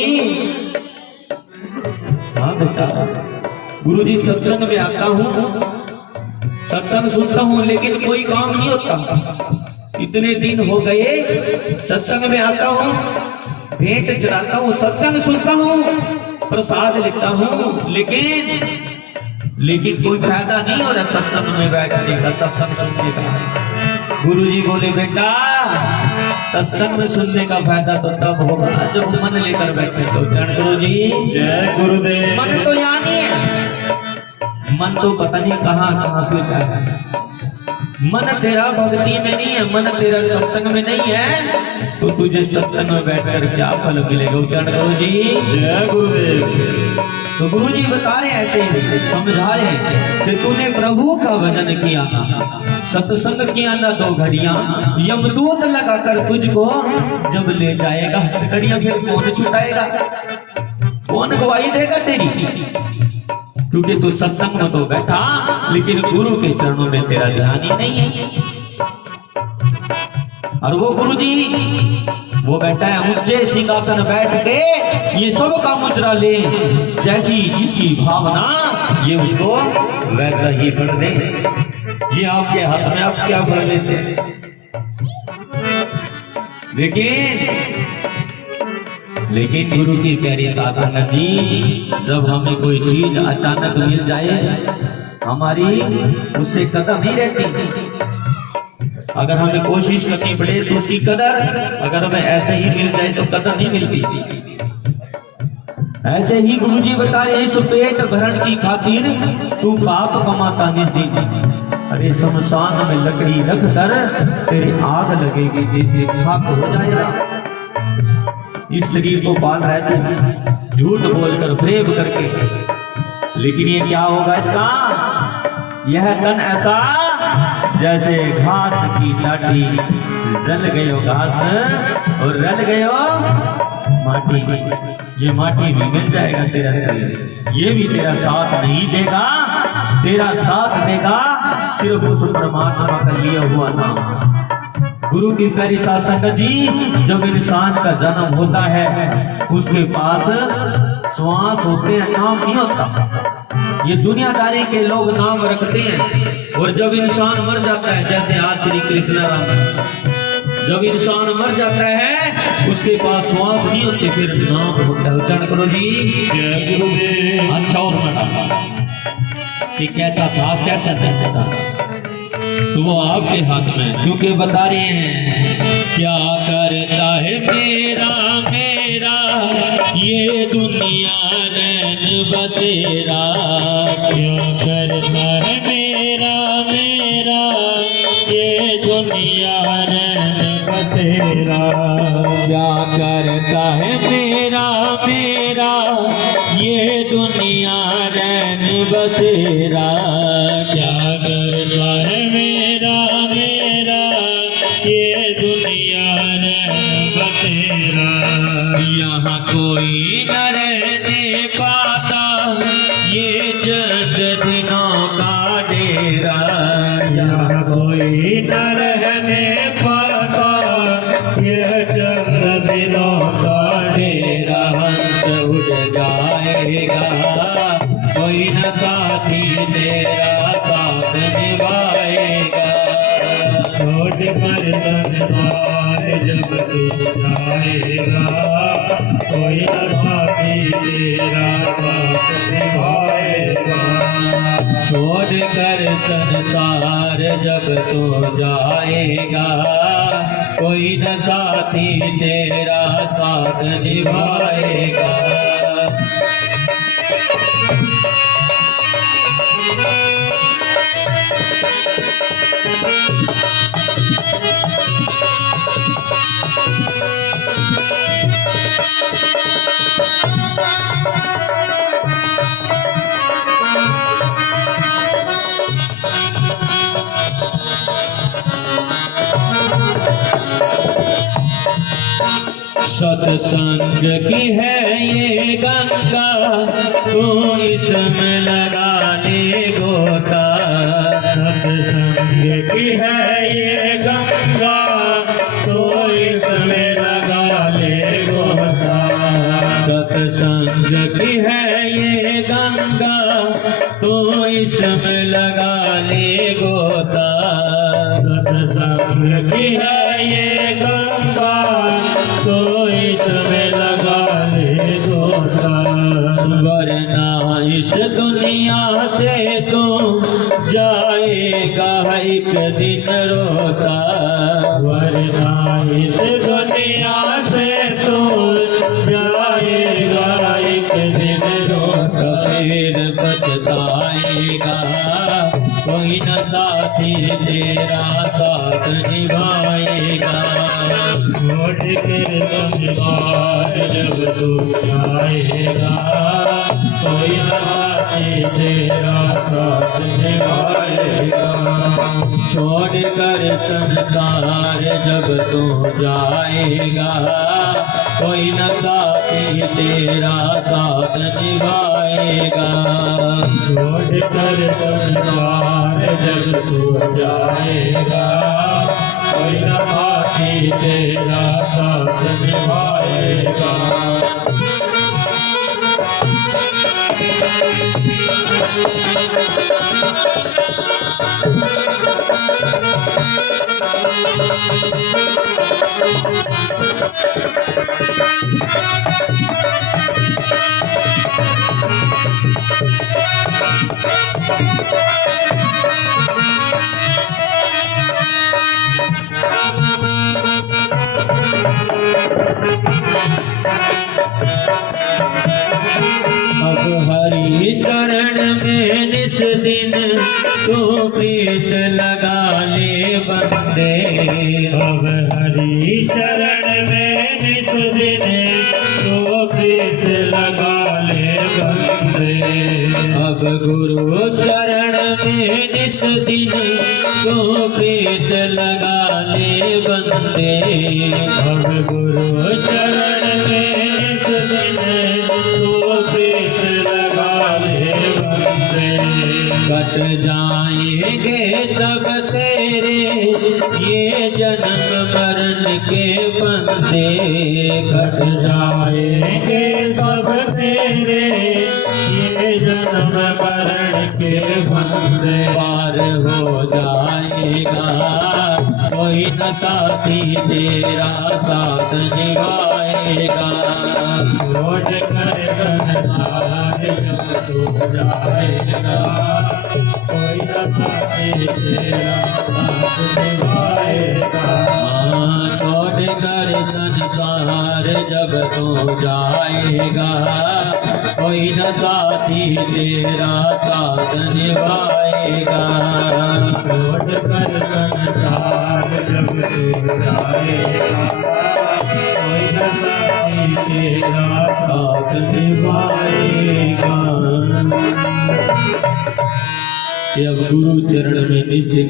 हाँ बेटा। गुरुजी सत्संग में आता हूँ, सत्संग सुनता हूँ, लेकिन कोई काम नहीं होता। इतने दिन हो गए सत्संग में आता हूँ, भेंट चढ़ाता हूँ, सत्संग सुनता हूँ, प्रसाद लिखता हूँ, लेकिन कोई फायदा नहीं हो रहा सत्संग में बैठने का, सत्संग सुनने का। गुरुजी बोले, बेटा सत्संग में सुनने का फायदा तो तब होगा जब मन लेकर बैठे। तो चरण गुरुजी। जय गुरुदेव। मन तो यहाँ नहीं है, मन तो पता नहीं कहाँ कहाँ फिर रहा है। मन तेरा भक्ति में नहीं है, मन तेरा सत्संग में नहीं है, तो तुझे सत्संग में बैठकर क्या फल मिलेगा। उच्चारण करो जी। जय गुरुदेव। तो गुरुजी बता रहे ऐसे समझा रहे कि तूने प्रभु का भजन किया, सत्संग किया ना 2 घड़ियां, यमदूत लगाकर तुझको जब ले जाएगा घड़ियां, फिर कौन छुटाएगा, कौन गवाही देगा तेरी? क्योंकि तू सत्संग में तो बैठा, लेकिन गुरु के चरणों में तेरा ध्यान ही नहीं है। और वो गुरुजी वो बैठा है ऊंचे सिंहासन बैठ के, ये सब का मुद्रा ले, जैसी जिसकी भावना ये उसको वैसा ही कर दे। ये आपके हाथ में, आप क्या कर लेते हैं। लेकिन गुरु की प्यारी साध संगत जी, जब हमें कोई चीज अचानक मिल जाए, हमारी उससे कदर नहीं रहती। अगर हमें कोशिश करनी पड़े तो उसकी कदर, अगर हमें ऐसे ही मिल जाए तो कदर नहीं मिलती। ऐसे ही गुरुजी बता रहे, इस पेट भरण की खातिर तू पाप कमाता निस्दिन। अरे शमशान में लकड़ी रख कर तेरी आग लगेगी, जिस दिन खाक हो जाएगा। इस शरीर को पाल रहा है झूठ बोलकर, फ्रेब करके, लेकिन ये क्या होगा इसका? यह तन ऐसा जैसे घास की लाठी, जल गयो घास और रल गयो माटी। ये माटी भी मिल जाएगा तेरा शरीर, ये भी तेरा साथ नहीं देगा। तेरा साथ देगा सिर्फ उस परमात्मा का लिया हुआ नाम। गुरु की प्यारी साध संगत जी, जब इंसान का जन्म होता है उसके पास श्वास होते हैं, नाम नहीं होता। ये दुनियादारी के लोग नाम रखते हैं, और जब इंसान मर जाता है, जैसे आज श्री कृष्ण राम, जब इंसान मर जाता है उसके पास श्वास नहीं होते, फिर नाम होता है। उच्चारण करो जी, जय गुरुदेव। अच्छा और बता कि कैसा साहब कैसा था, तो वो आपके हाथ में, क्योंकि बता रहे हैं क्या करता है मेरा मेरा ये दुनिया रैन बसेरा। क्या करता है मेरा मेरा ये दुनिया रैन बसेरा। क्या करता है मेरा मेरा ये दुनिया रैन बसेरा। क्या करता है मेरा मेरा ये दुनिया रैन बसेरा। यहाँ कोई न रहने पाता ये चंद दिनों का डेरा। यहाँ कोई न रहने पाता ये चंद दिनों का डेरा। हंस उड़ जाएगा कोई न साथी तेरा साथ निभाएगा। छोड़ कर संसार जब तू जाएगा कोई न साथी तेरा साथ निभाएगा। छोड़ कर संसार जब तू जाएगा कोई न साथी तेरा साथ निभाएगा। सत्संग की है ये गंगा तू इसमें लगा ले गोता। सत्संग की है ये गंगा तो इसमें लगा ले गोता। सत्संग की है ये गंगा तो इसमें लगा ले गोता। सत्संग की है ये गंगा तो इसमें लगा ले गोता। वरना इस दुनिया से तू जाएगा एक दिन रोता। वरना इस दुनिया से तू जाएगा एक दिन रोता। फिर बचताएगा कोई न साथी तेरा साथ निभाएगा। छोड़ के संसार जब तू जाएगा कोई न साथी तेरा साथ निभाएगा। छोड़ कर संसार जब तू जाएगा कोई न साथी तेरा साथ निभाएगा। छोड़ कर संसार जब तू जाएगा कोई न साथी साथी तेरा साथ निभाएगा। अब हरि शरण में निस दिन तो प्रीत लगा ले बंदे। अब हरि शरण में निस दिन तो प्रीत लगा ले बंदे। अब गुरु शरण में निस दिन तो प्रीत लगा ले बंदे। अब गुरु शरण में निस दिन तो प्रीत लगा ले बंदे। कट जाएंगे सब तेरे ये जन्म मरण के फंदे। कट जाएंगे सब तेरे ये जन्म मरण के फंदे। पार हो जाएगा कोई न साथी तेरा साथ निभाएगा। छोड़ कर संसार जब तू जाएगा कोई न साथी तेरा साथ निभाएगा। हाँ, छोड़ कर संसार जब तू जाएगा कोई न साथी तेरा साथ निभाएगा। छोड़ कर संसार जब तू जाएगा कोई न साथी तेरा साथ निभाएगा। कि अब गुरु चरण में निस्दिन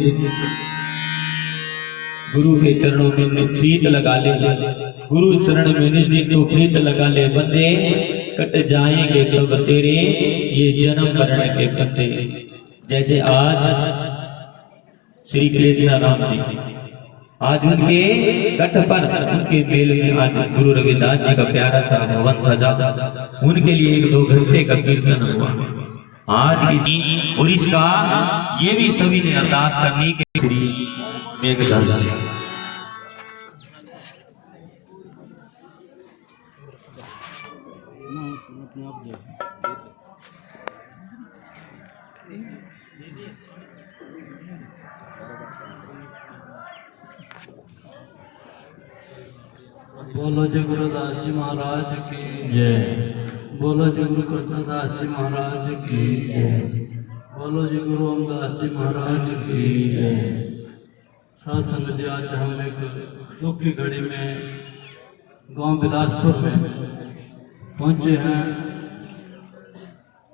गुरु के चरणों में प्रीत लगा ले। गुरु चरण में निस्दिन तो प्रीत लगा ले बंदे। कट जाएंगे सब तेरे ये जन्म मरण के फंदे। जैसे आज श्री कृष्ण राम जी आज उनके कट पर उनके मेल में आज गुरु रविदास जी का प्यारा सा भवन सजा। उनके लिए 1-2 घंटे का कीर्तन हुआ आज किसी। और इसका ये भी सभी ने अरदास करनी के श्री मेघदास बोलो जय गुरुदास जी महाराज की जय। बोलो जय गुरु कृष्णदास जी महाराज की जय। बोलो जय गुरु रामदास जी महाराज की जय। साथ संगत जी आज हम एक दुख की घड़ी में गांव बिलासपुर में पहुंचे हैं।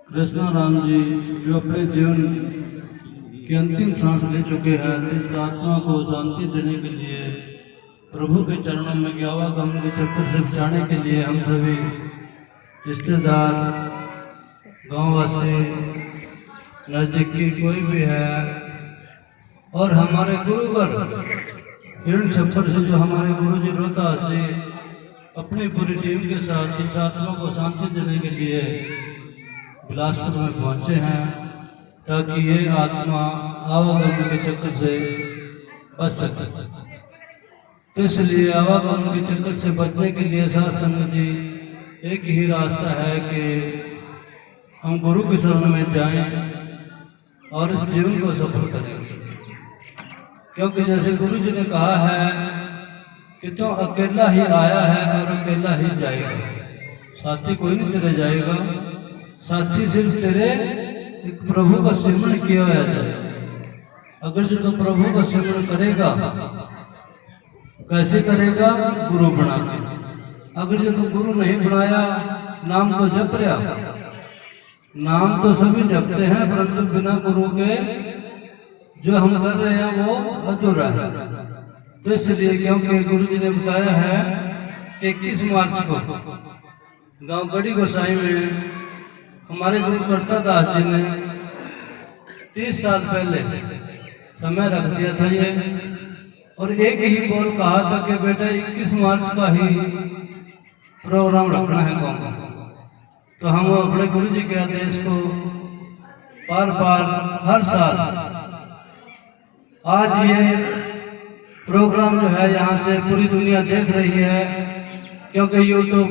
कृष्ण राम जी जो अपने जीवन की अंतिम सांस ले चुके हैं, इस आत्मा को शांति देने के लिए प्रभु के चरणों में ज्ञावागम के चक्कर से बचाने के लिए हम सभी रिश्तेदार, गांववासी, नजदीकी कोई भी है और हमारे गुरुवर हिरण छप्पर से जो हमारे गुरु जी रोहतास से अपनी पूरी टीम के साथ इस आत्मा को शांति देने के लिए बिलासपुर में पहुंचे हैं ताकि ये आत्मा आवागमन के चक्कर से बच सके। इसलिए आवागमन के चक्कर से बचने के लिए साथ संगत जी एक ही रास्ता है कि हम गुरु के शरण में जाएं और इस जीवन को सफल करेंगे। क्योंकि जैसे गुरु जी ने कहा है कि तो अकेला ही आया है और अकेला ही जाएगा, साथी कोई नहीं तेरे जाएगा। साथी सिर्फ तेरे एक प्रभु का सिमरन किया हुआ जाएगा। अगर जो तो प्रभु का सिमरन करेगा, कैसे करेगा? गुरु बना के। अगर जो तो गुरु नहीं बनाया, नाम तो जप रहा, नाम तो सभी जपते हैं परंतु बिना गुरु के जो हम कर रहे हैं वो अधूरा है। तो इसलिए क्योंकि गुरु जी ने बताया है 21 मार्च को गांव बड़ी गोसाई में हमारे गुरु करता दास जी ने 30 साल पहले समय रख दिया था ये और एक ही बोल कहा था कि बेटा 21 मार्च का ही प्रोग्राम रखना है गाँव में। तो हम अपने गुरु जी के आदेश को बार बार हर साल आज ये प्रोग्राम जो है यहाँ से पूरी दुनिया देख रही है, क्योंकि यूट्यूब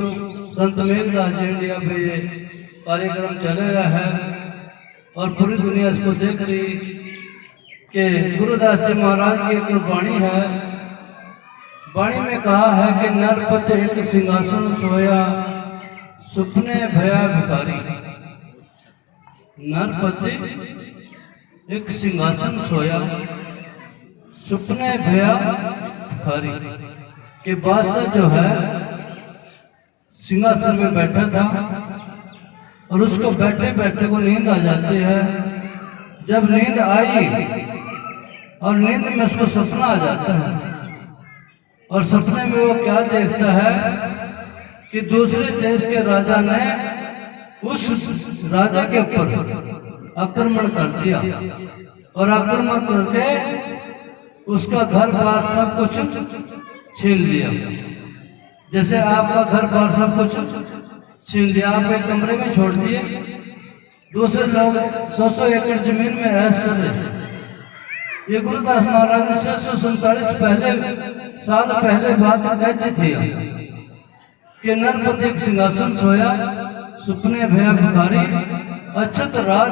संत मेघदास जी इंडिया पे ये कार्यक्रम चलेगा है और पूरी दुनिया इसको देख रही कि गुरुदास जी महाराज की एक वाणी है। वाणी में कहा है कि नरपत एक सिंहासन सोया सुपने भया भिखारी। नरपति एक सिंहासन सोया सुपने भया भिखारी के बादशाह जो है सिंहासन में बैठा था और उसको बैठे बैठे को नींद आ जाती है। जब नींद आई और नींद में उसको सपना आ जाता है और सपने में वो क्या देखता है कि दूसरे देश के राजा ने उस राजा के ऊपर आक्रमण कर दिया और आक्रमण करके उसका घर बार सब कुछ छीन लिया। जैसे आपका घर बार सब कुछ छीन लिया, आप एक कमरे में छोड़ दिए, दूसरे लोग 100 एकड़ जमीन में ऐश कर रहे। ये गुरुदास महाराज ने 647 साल पहले बात कहती थी कि नरपति एक सिंहासन सोया सुपने भया भिखारी, अछत राज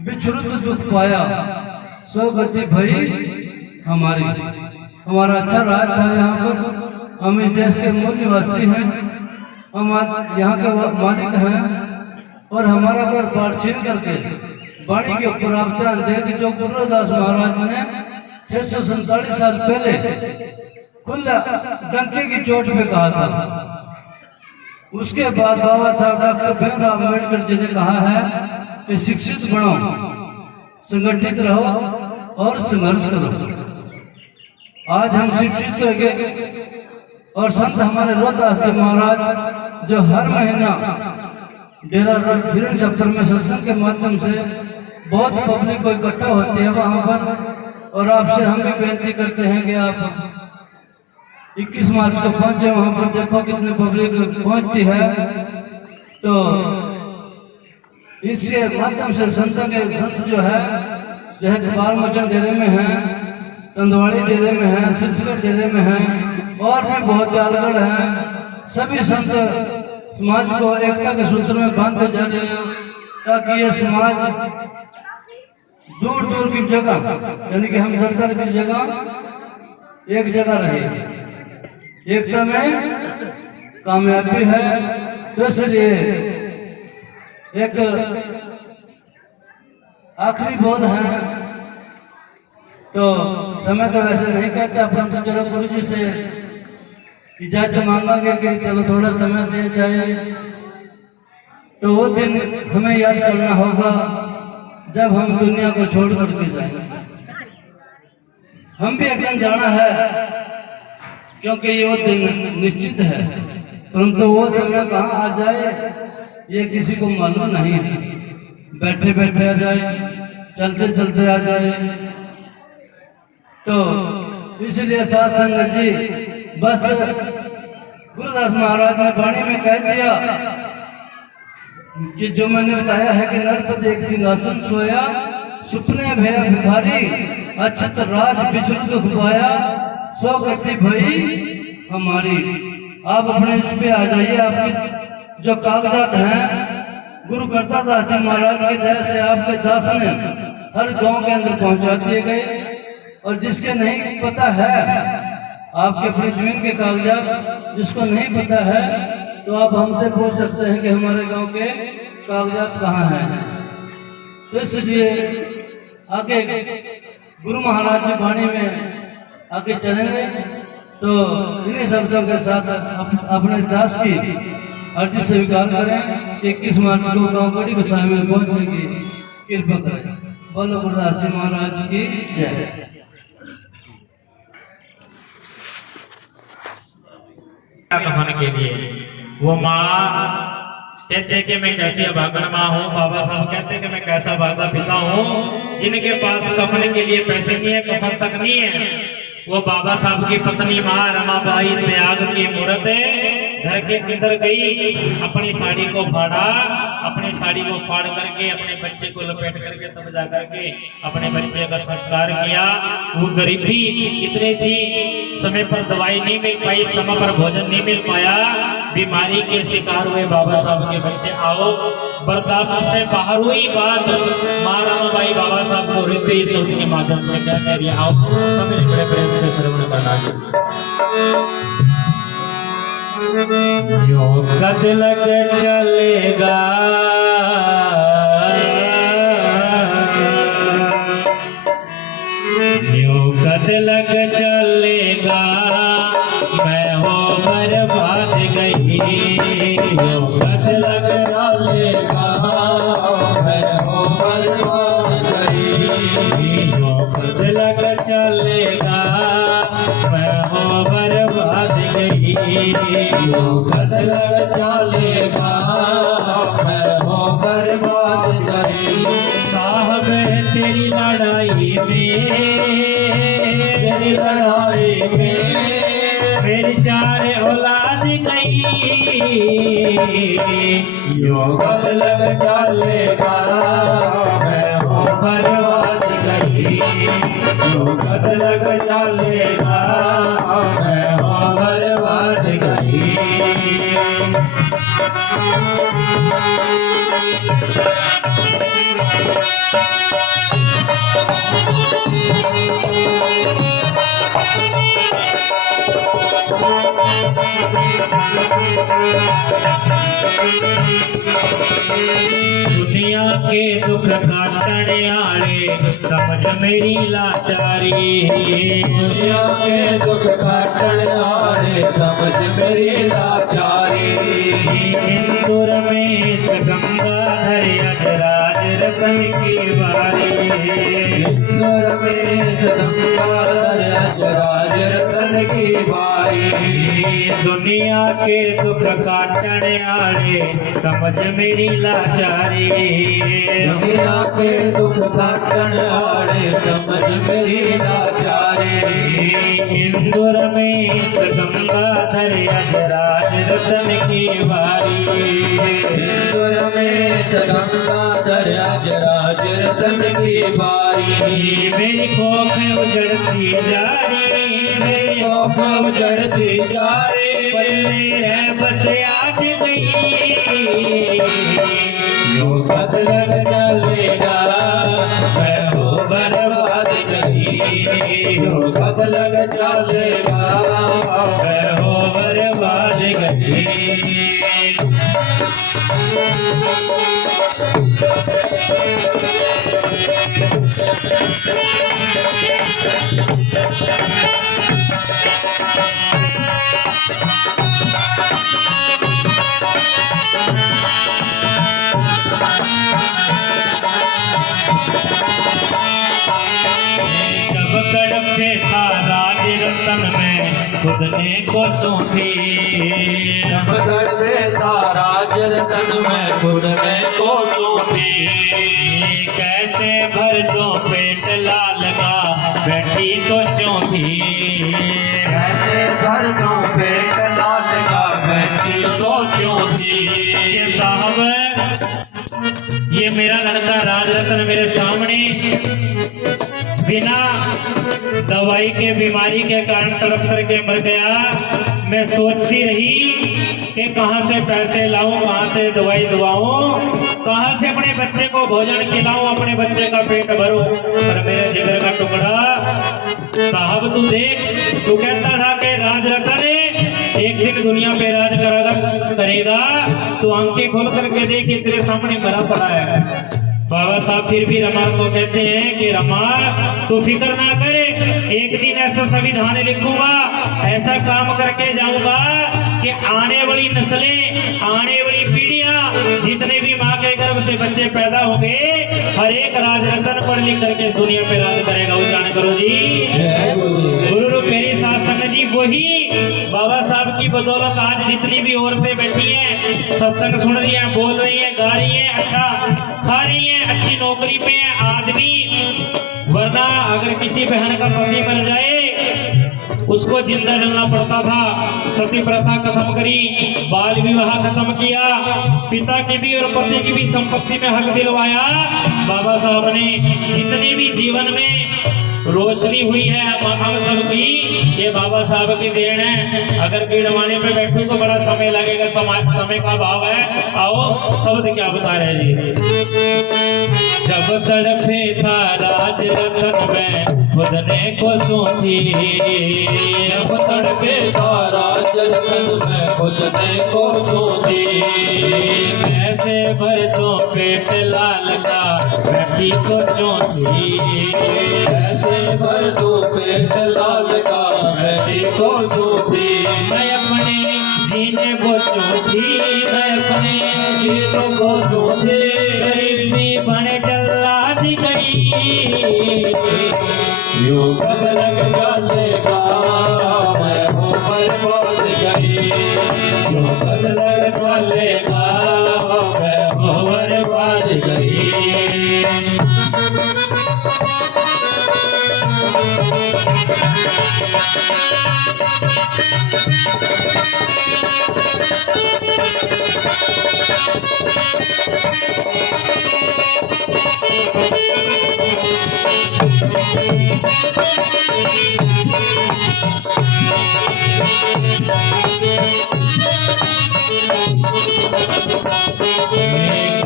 बिछरुत दुख पाया, सो गति भई हमारी। हमारा अच्छा राज था यहाँ पर, हम इस देश के मूल निवासी हैं, हम यहाँ के मालिक हैं और हमारा घर बार छीन करके वाणी के ऊपर आप ध्यान दें कि जो गुरुदास महाराज ने 647 साल पहले खुला डंके की चोट पे कहा था, उसके बाद बाबा साहब डॉक्टर भीमराव अम्बेडकर जी ने कहा है कि शिक्षित बनो, संगठित रहो और संघर्ष करो। आज हम शिक्षित हो गए और संत हमारे रोहतास जी महाराज जो हर महीना डेरा हिरण चप्पर में सत्संग के माध्यम से बहुत पब्लिक को इकट्ठा होती है वहां पर, और आपसे हम भी बेनती करते हैं कि आप 21 मार्च को पहुंचे वहां पर, देखो कितनी पब्लिक पहुंचती है। तो इसके माध्यम से संतों के संत जो है बाल मोचन डेरे में हैं, तंदवाड़ी डेरे में हैं, सिलसिला डेरे में हैं और भी बहुत जालगढ़ हैं। सभी संत समाज को एकता के सूत्र में बांधते जा रहे हैं ताकि ये समाज दूर दूर की जगह यानी कि हम दर्शन की जगह एक जगह रहे। एकता में कामयाबी है, तो इसलिए एक आखिरी बोल है। तो समय तो वैसे नहीं कहता, परंतु चलो गुरु जी से इजाजत मांगेंगे कि चलो थोड़ा समय दे जाए। तो वो दिन हमें याद करना होगा जब हम दुनिया को छोड़ कर के जाएंगे। हम भी एक दिन जाना है, क्योंकि ये वो दिन निश्चित है, परंतु वो समय कहाँ आ जाए ये किसी को मालूम नहीं है। बैठे बैठे आ जाए, चलते चलते आ जाए। तो इसलिए साथ संगत जी, बस गुरुदास महाराज ने वाणी में कह दिया कि जो मैंने बताया है कि नरपति एक सिंहासन सोया सुपने भया भिखारी, अछत राज बिछुड़ दुख पाया, सो गति भई हमारी। आप अपने इस पे आ जाइए। आपके जो कागजात हैं गुरु करता दास जी महाराज के दया से आपके दास ने हर गांव के अंदर पहुंचा दिए गए। और जिसके नहीं पता है आपके अपने जमीन के कागजात, जिसको नहीं पता है तो आप हमसे पूछ सकते हैं कि हमारे गांव के कागजात कहाँ हैं। तो इसलिए आगे गुरु महाराज जी वाणी में आगे चलेंगे। तो इन्हीं शब्दों के साथ अपने दास की अर्जी स्वीकार करें। 21 मार्च को गाँव बड़ी गोसाई में पहुंचने की कृपा करें। बोलो गुरुदास जी महाराज की जय। कफन के लिए वो माँ कहते कि मैं कैसी अभागन माँ हूँ, बाबा साहब कहते कि मैं कैसा भागा पिता हूँ, जिनके पास कफन के लिए पैसे नहीं है, कफन तक नहीं है, वो बाबा साहब की पत्नी माँ रमाबाई त्याग की मूर्त घर के अंदर गई, अपनी साड़ी को फाड़ा, अपनी साड़ी को फाड़ करके अपने बच्चे को लपेट करके तब जा करके अपने बच्चे का संस्कार किया। वो गरीबी इतनी थी, समय पर दवाई नहीं मिल पाई, समय पर भोजन नहीं मिल पाया, बीमारी के शिकार हुए बाबा साहब के बच्चे। आओ बर्दाश्त से बाहर हुई बात, माँ रमाबाई बाबा साहब को हृदय सोच के माध्यम से क्या कह रही है, आओ सभी बड़े प्रेम से श्रवण करना। यूं कद लग चलेगा यूं कद लग चलेगा, मैं हो बर्बाद गई। यूं कद लग चलेगा, मैं हो बर्बाद गई। यूं कद लग चलेगा, मैं हो बर्बाद गई। यूं कद लग चलेगा, मैं हो बर्बाद गई। साहब तेरी लड़ाई में, तेरी लड़ाई में मेरी 4 औलाद गई। यूं कद लग चलेगा, मैं हो बर्बाद गई। यूं कद लग चलेगा, मैं हो बर्बाद गई। दुनिया के दुख काटने आले समझ मेरी लाचारी। दुनिया के दुख काटने आले समझ मेरी लाचारी। इंदौर में गंगाधर अजराज रतन की बारी। इंदौर में गंगाधर अजराज रतन की बारी। दुनिया के दुख काटने आले समझ मेरी लाचारी। दुनिया के दुख काटने आले समझ मेरी लाचारी। इंदौर में गंगाधर अजराज रतन की बारी। इंदौर में गंगाधर अजराज रतन की बारी। मेरी कोख उजड़ती जा रही, मेरी कोख उजड़ती जा रही, पल्ले है बस आज गई। यूं कद लग चलेगा, मैं हो बर्बाद गई। यूं कद लग चलेगा, मैं हो बर्बाद गई। कड़पे था राज रतन में खुद ने को सौंपी। जब कड़पे था राज रतन में खुद ने को सौंपी। कैसे भर दो पेट लाल का बैठी सोचों थी। कैसे भर दो पेट लाल का बैठी सोचों थी। ये साहब ये मेरा लड़का राज रतन मेरे सामने बिना दवाई के बीमारी के कारण तड़प करके मर गया। मैं सोचती रही कि कहाँ से पैसे लाऊं, कहाँ से दवाई दवाऊं, कहाँ से अपने बच्चे को भोजन खिलाऊं, अपने बच्चे का पेट भरूं। पर मेरे जिगर का टुकड़ा साहब तू देख, तू कहता था कि राज रतन एक दिन दुनिया पे राज करेगा, तो आंखें खोल करके देख तेरे सामने मरा पड़ा है। बाबा साहब फिर भी रमा को कहते हैं कि रमा तू फिक्र ना करे, एक दिन ऐसा संविधान लिखूंगा, ऐसा काम करके जाऊंगा कि आने वाली नस्लें, आने वाली पीढ़ियां, जितने भी माँ के गर्भ से बच्चे पैदा होंगे, हर एक राज रतन पढ़ लिख करके इस दुनिया पे राज करेगा। उच्चारण करो जी। गुरु रूप मेरी साथ संगत जी, वही बाबा साहब की बदौलत आज जितनी भी औरतें बैठी हैं, सत्संग सुन रही हैं, बोल रही हैं, गा रही हैं, अच्छा खा रही हैं, अच्छी नौकरी पे है आदमी। वरना अगर किसी बहन का पति मर जाए उसको जिंदा जलना पड़ता था। सती प्रथा खत्म करी, बाल विवाह खत्म किया, पिता की भी और पति की भी संपत्ति में हक दिलवाया। बाबा साहब ने जितनी भी जीवन में रोशनी हुई है हम सबकी, ये बाबा साहब की देन है। अगर गिड़वाने पे बैठूं तो बड़ा समय लगेगा, समय का अभाव है। आओ शब्द क्या बता रहे जी। जब तड़पे था राज रतन में खुदने को सोची, जब तड़पे था राज रतन में खुदने को सोची, ऐसे बरसों पेट लाल का बैठी सोचों थी, ऐसे बरसों पेट लाल का बैठी सोचों थी। मैं अपने जीने बोचों थी, मैं अपने जीने बोचों थी, गरीबी बने जल्लाद गई, यूं कब लग जाएगा मैं हूँ बर्बाद गई, यूं कब लग जाएगा मैं हूँ बर्बाद गई।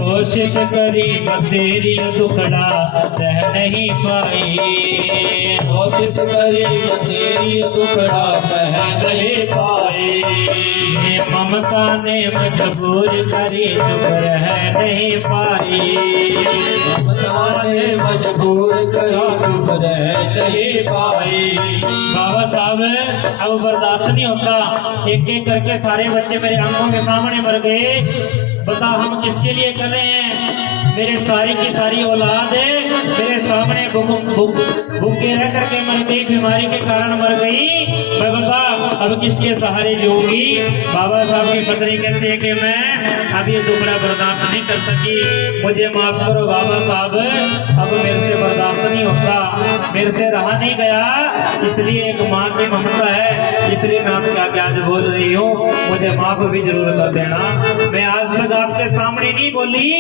कोशिश करी तेरी दुखड़ा सह नहीं पाई, कोशिश करी तेरी दुखड़ा सह नहीं पाई, ममता ने मजबूर करी चुप रह नहीं पाई, ममता ने मजबूर करी चुप रह नहीं पाई। बाबा साहब अब बर्दाश्त नहीं होता, एक एक करके सारे बच्चे मेरे आंखों के सामने मर गए। बता हम किसके लिए कर रहे हैं? मेरे सारी की सारी औलाद मेरे सामने भूखे रह करके मर गई, बीमारी के कारण मर गई। मैं बता अब किसके सहारे जीऊंगी? बाबा साहब की पत्नी कहती है कि मैं अब ये दुखड़ा बर्दाश्त नहीं कर सकी, मुझे माफ करो बाबा साहब, अब मेरे से बर्दाश्त नहीं होता, मेरे से रहा नहीं गया। इसलिए एक माँ की ममता है, इसलिए मैं आपके आगे आज बोल रही हूँ, मुझे माफ भी जरूर कर देना। मैं आज तक आपके सामने नहीं बोली,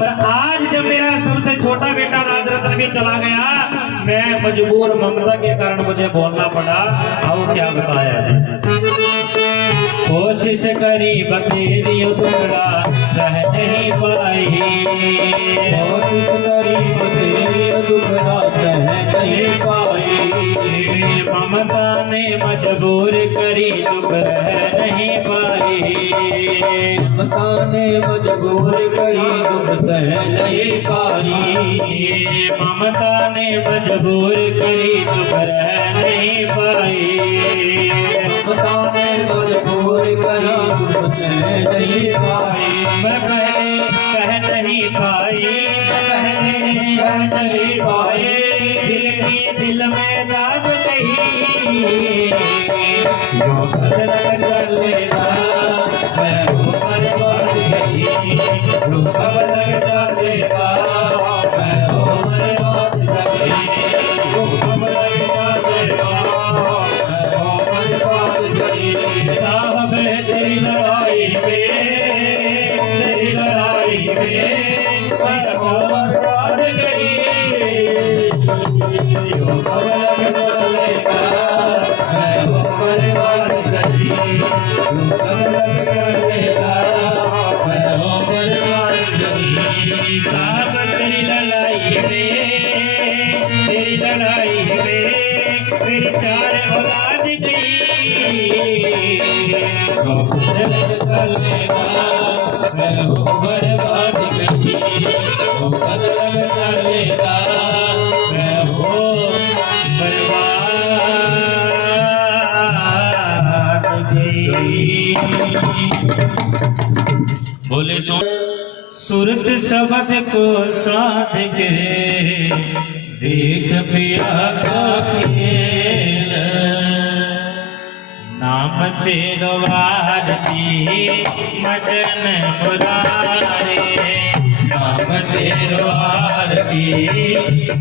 पर आज जब मेरा सबसे छोटा बेटा राज रतन भी चला गया, मैं मजबूर ममता के कारण मुझे बोलना पड़ा। आओ क्या बताया जी। कोशिश करी बतेरी टुकड़ा सह नहीं पाई, कोशिश करी बतेरी टुकड़ा सह नहीं पाई, ममता ने मजबूर करी चुप रह नहीं पाई, ममता ने मजबूर करी चुप सह नहीं पाई, ममता ने मजबूर करी चुप रह नहीं पाई, ममता ने मजबूर करी चुप सह नहीं पाई। मैं पहले कह नहीं पाई, पहले कह नहीं पाई, दिल की दिल में दाग गई, जो बदल कर लेना मैं हूँ बर्बाद गई, जो बदल कर लेना मैं हूँ बर्बाद गई, जो बदल कर लेना मैं हूँ बर्बाद गई। साहब तेरी लड़ाई में पर हो बर्बाद गई, जो बदल कर लेना मैं हूँ बर्बाद गई, जो बदल कर लेना मैं हूँ बर्बाद गई। साहब तेरी लड़ाई में मेरी चार औलाद गई, जो बदल कर लेना मैं हूँ बर्बाद गई, जो बदल कर लेना मैं हूँ बर्बाद गई। बोले सूरत शब्द को साध के देख पिया का खेल, नाम तेरो भारती मदन मुरारे, नाम तेरो आरती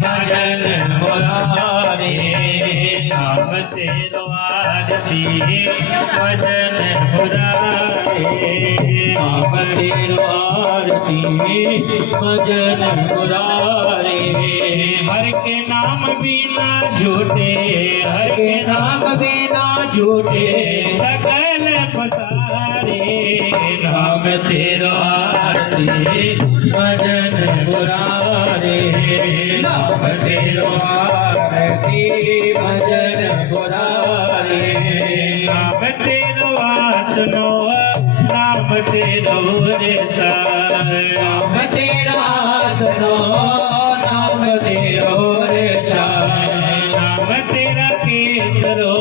भजन मुरारे नाम तेरो आरती भजन मुरारे नाम तेरो आरती भजन मुरारे हर के नाम बिना झूठे हर के नाम बिना झूठे सकल पसारे नाम तेरो आरती भजन मुरारे नाम तेरो आरती भजन मुरारे नाम तेरो आसनो नाम तेरो रेसा नाम तेरा आसनो नाम तेरो रेशा नाम तेरा केसरो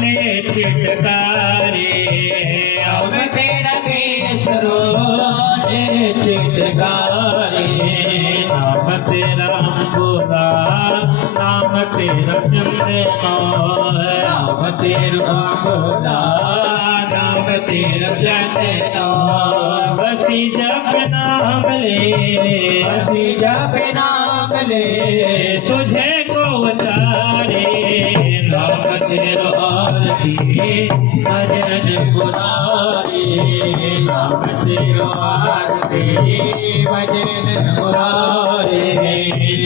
ने छिटकारे नाम तेरा केसरो ने चिटकारे नाम तेरा बोला नाम तेरा चंदनो नाम तेरा भोला नाम तेरा जनो बसी जप नाम ले हसी जप नाम ले तुझे को उतारे नाम तेरो आरती भजन मुरारे नाम तेरो आरती भजन मुरारे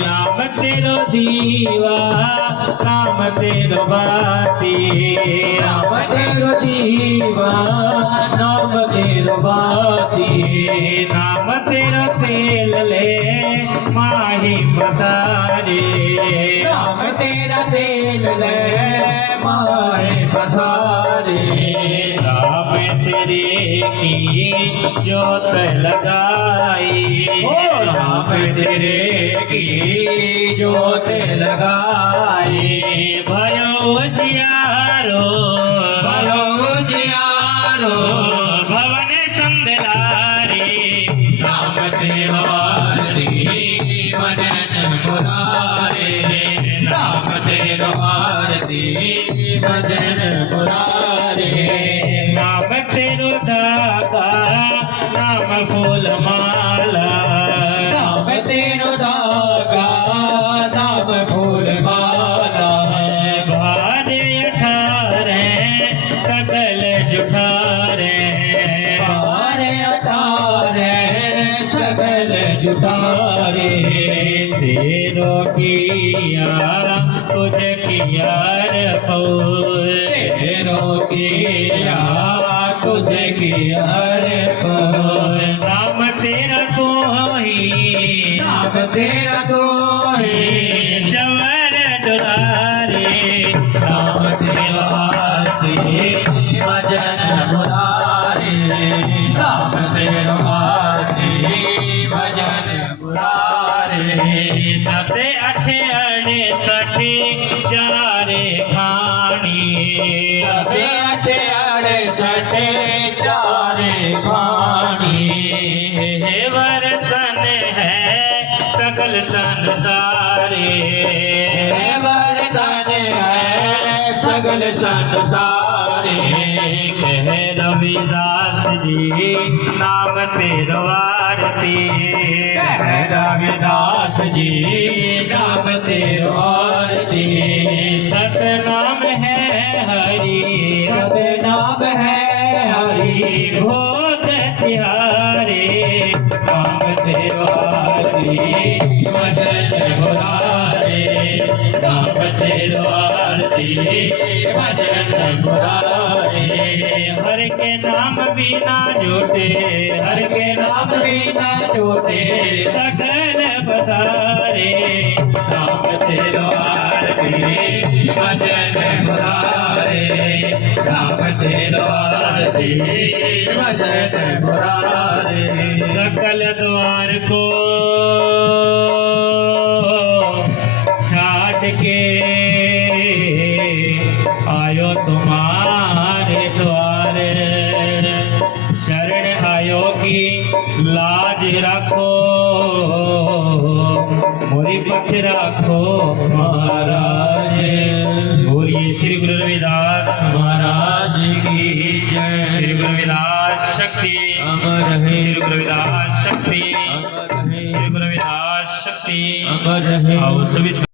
नाम तेरो दीवा नाम तेरो बाती नाम तेरो दीवा नाम तेरो बाती नाम तेरो तेल ले माही मसारे नाम तेरा तेल ले माहे पसारे नाम तेरे की जोत लगाई नाम तेरे की जोत लगाई भयो जियारो भयो जियारो भवन संदलारे नाम तेरो आरती भजन मुरारे नाम तेरो आरती भजन मुरारे नाम तेरो धागा नाम फूल माला नाम तेरो धागा नाम फूल माला भारे अठारे सकल जुठारे पारे अठारे सगल जुटारे तेरो किया तुझ किया रखो तेरो किया तुझे किया रे को नाम तेरा तो ही नाम तेरा तो है जवर दुलारे नाम तेरा आरती भजन मुरारे नाम तेरा आरती भजन मुरारे दसे अठे अड़े सठे चारे खानी दसे अठे अड़े सठे चारे खानी हे वर्तन है सकल संसारे हे वरदान है सगल संसारे कह रविदास जी नाम तेरो आरती रविदास जी नाम तेरो आरती सतनाम है हरि सब नाम है हरि भोग तिहारे नाम तेरो आरती भजन मुरारे नाम तेरो आरती भजन मुरारे हर के नाम बिना जोटे हर के नाम बिना छोटे सकल पसारे नाम तेरो आरती भजन मुरारे नाम तेरो आरती भजन मुरारे सकल द्वार को छाट के आयो तुम्हारे द्वार शरण आयो की लाज रखो मोरी पथ रखो महाराज बोलिए श्री गुरु रविदास महाराज की जय श्री गुरु रविदास शक्ति अमर है श्री गुरु रविदास शक्ति अमर रहे। आओ सभी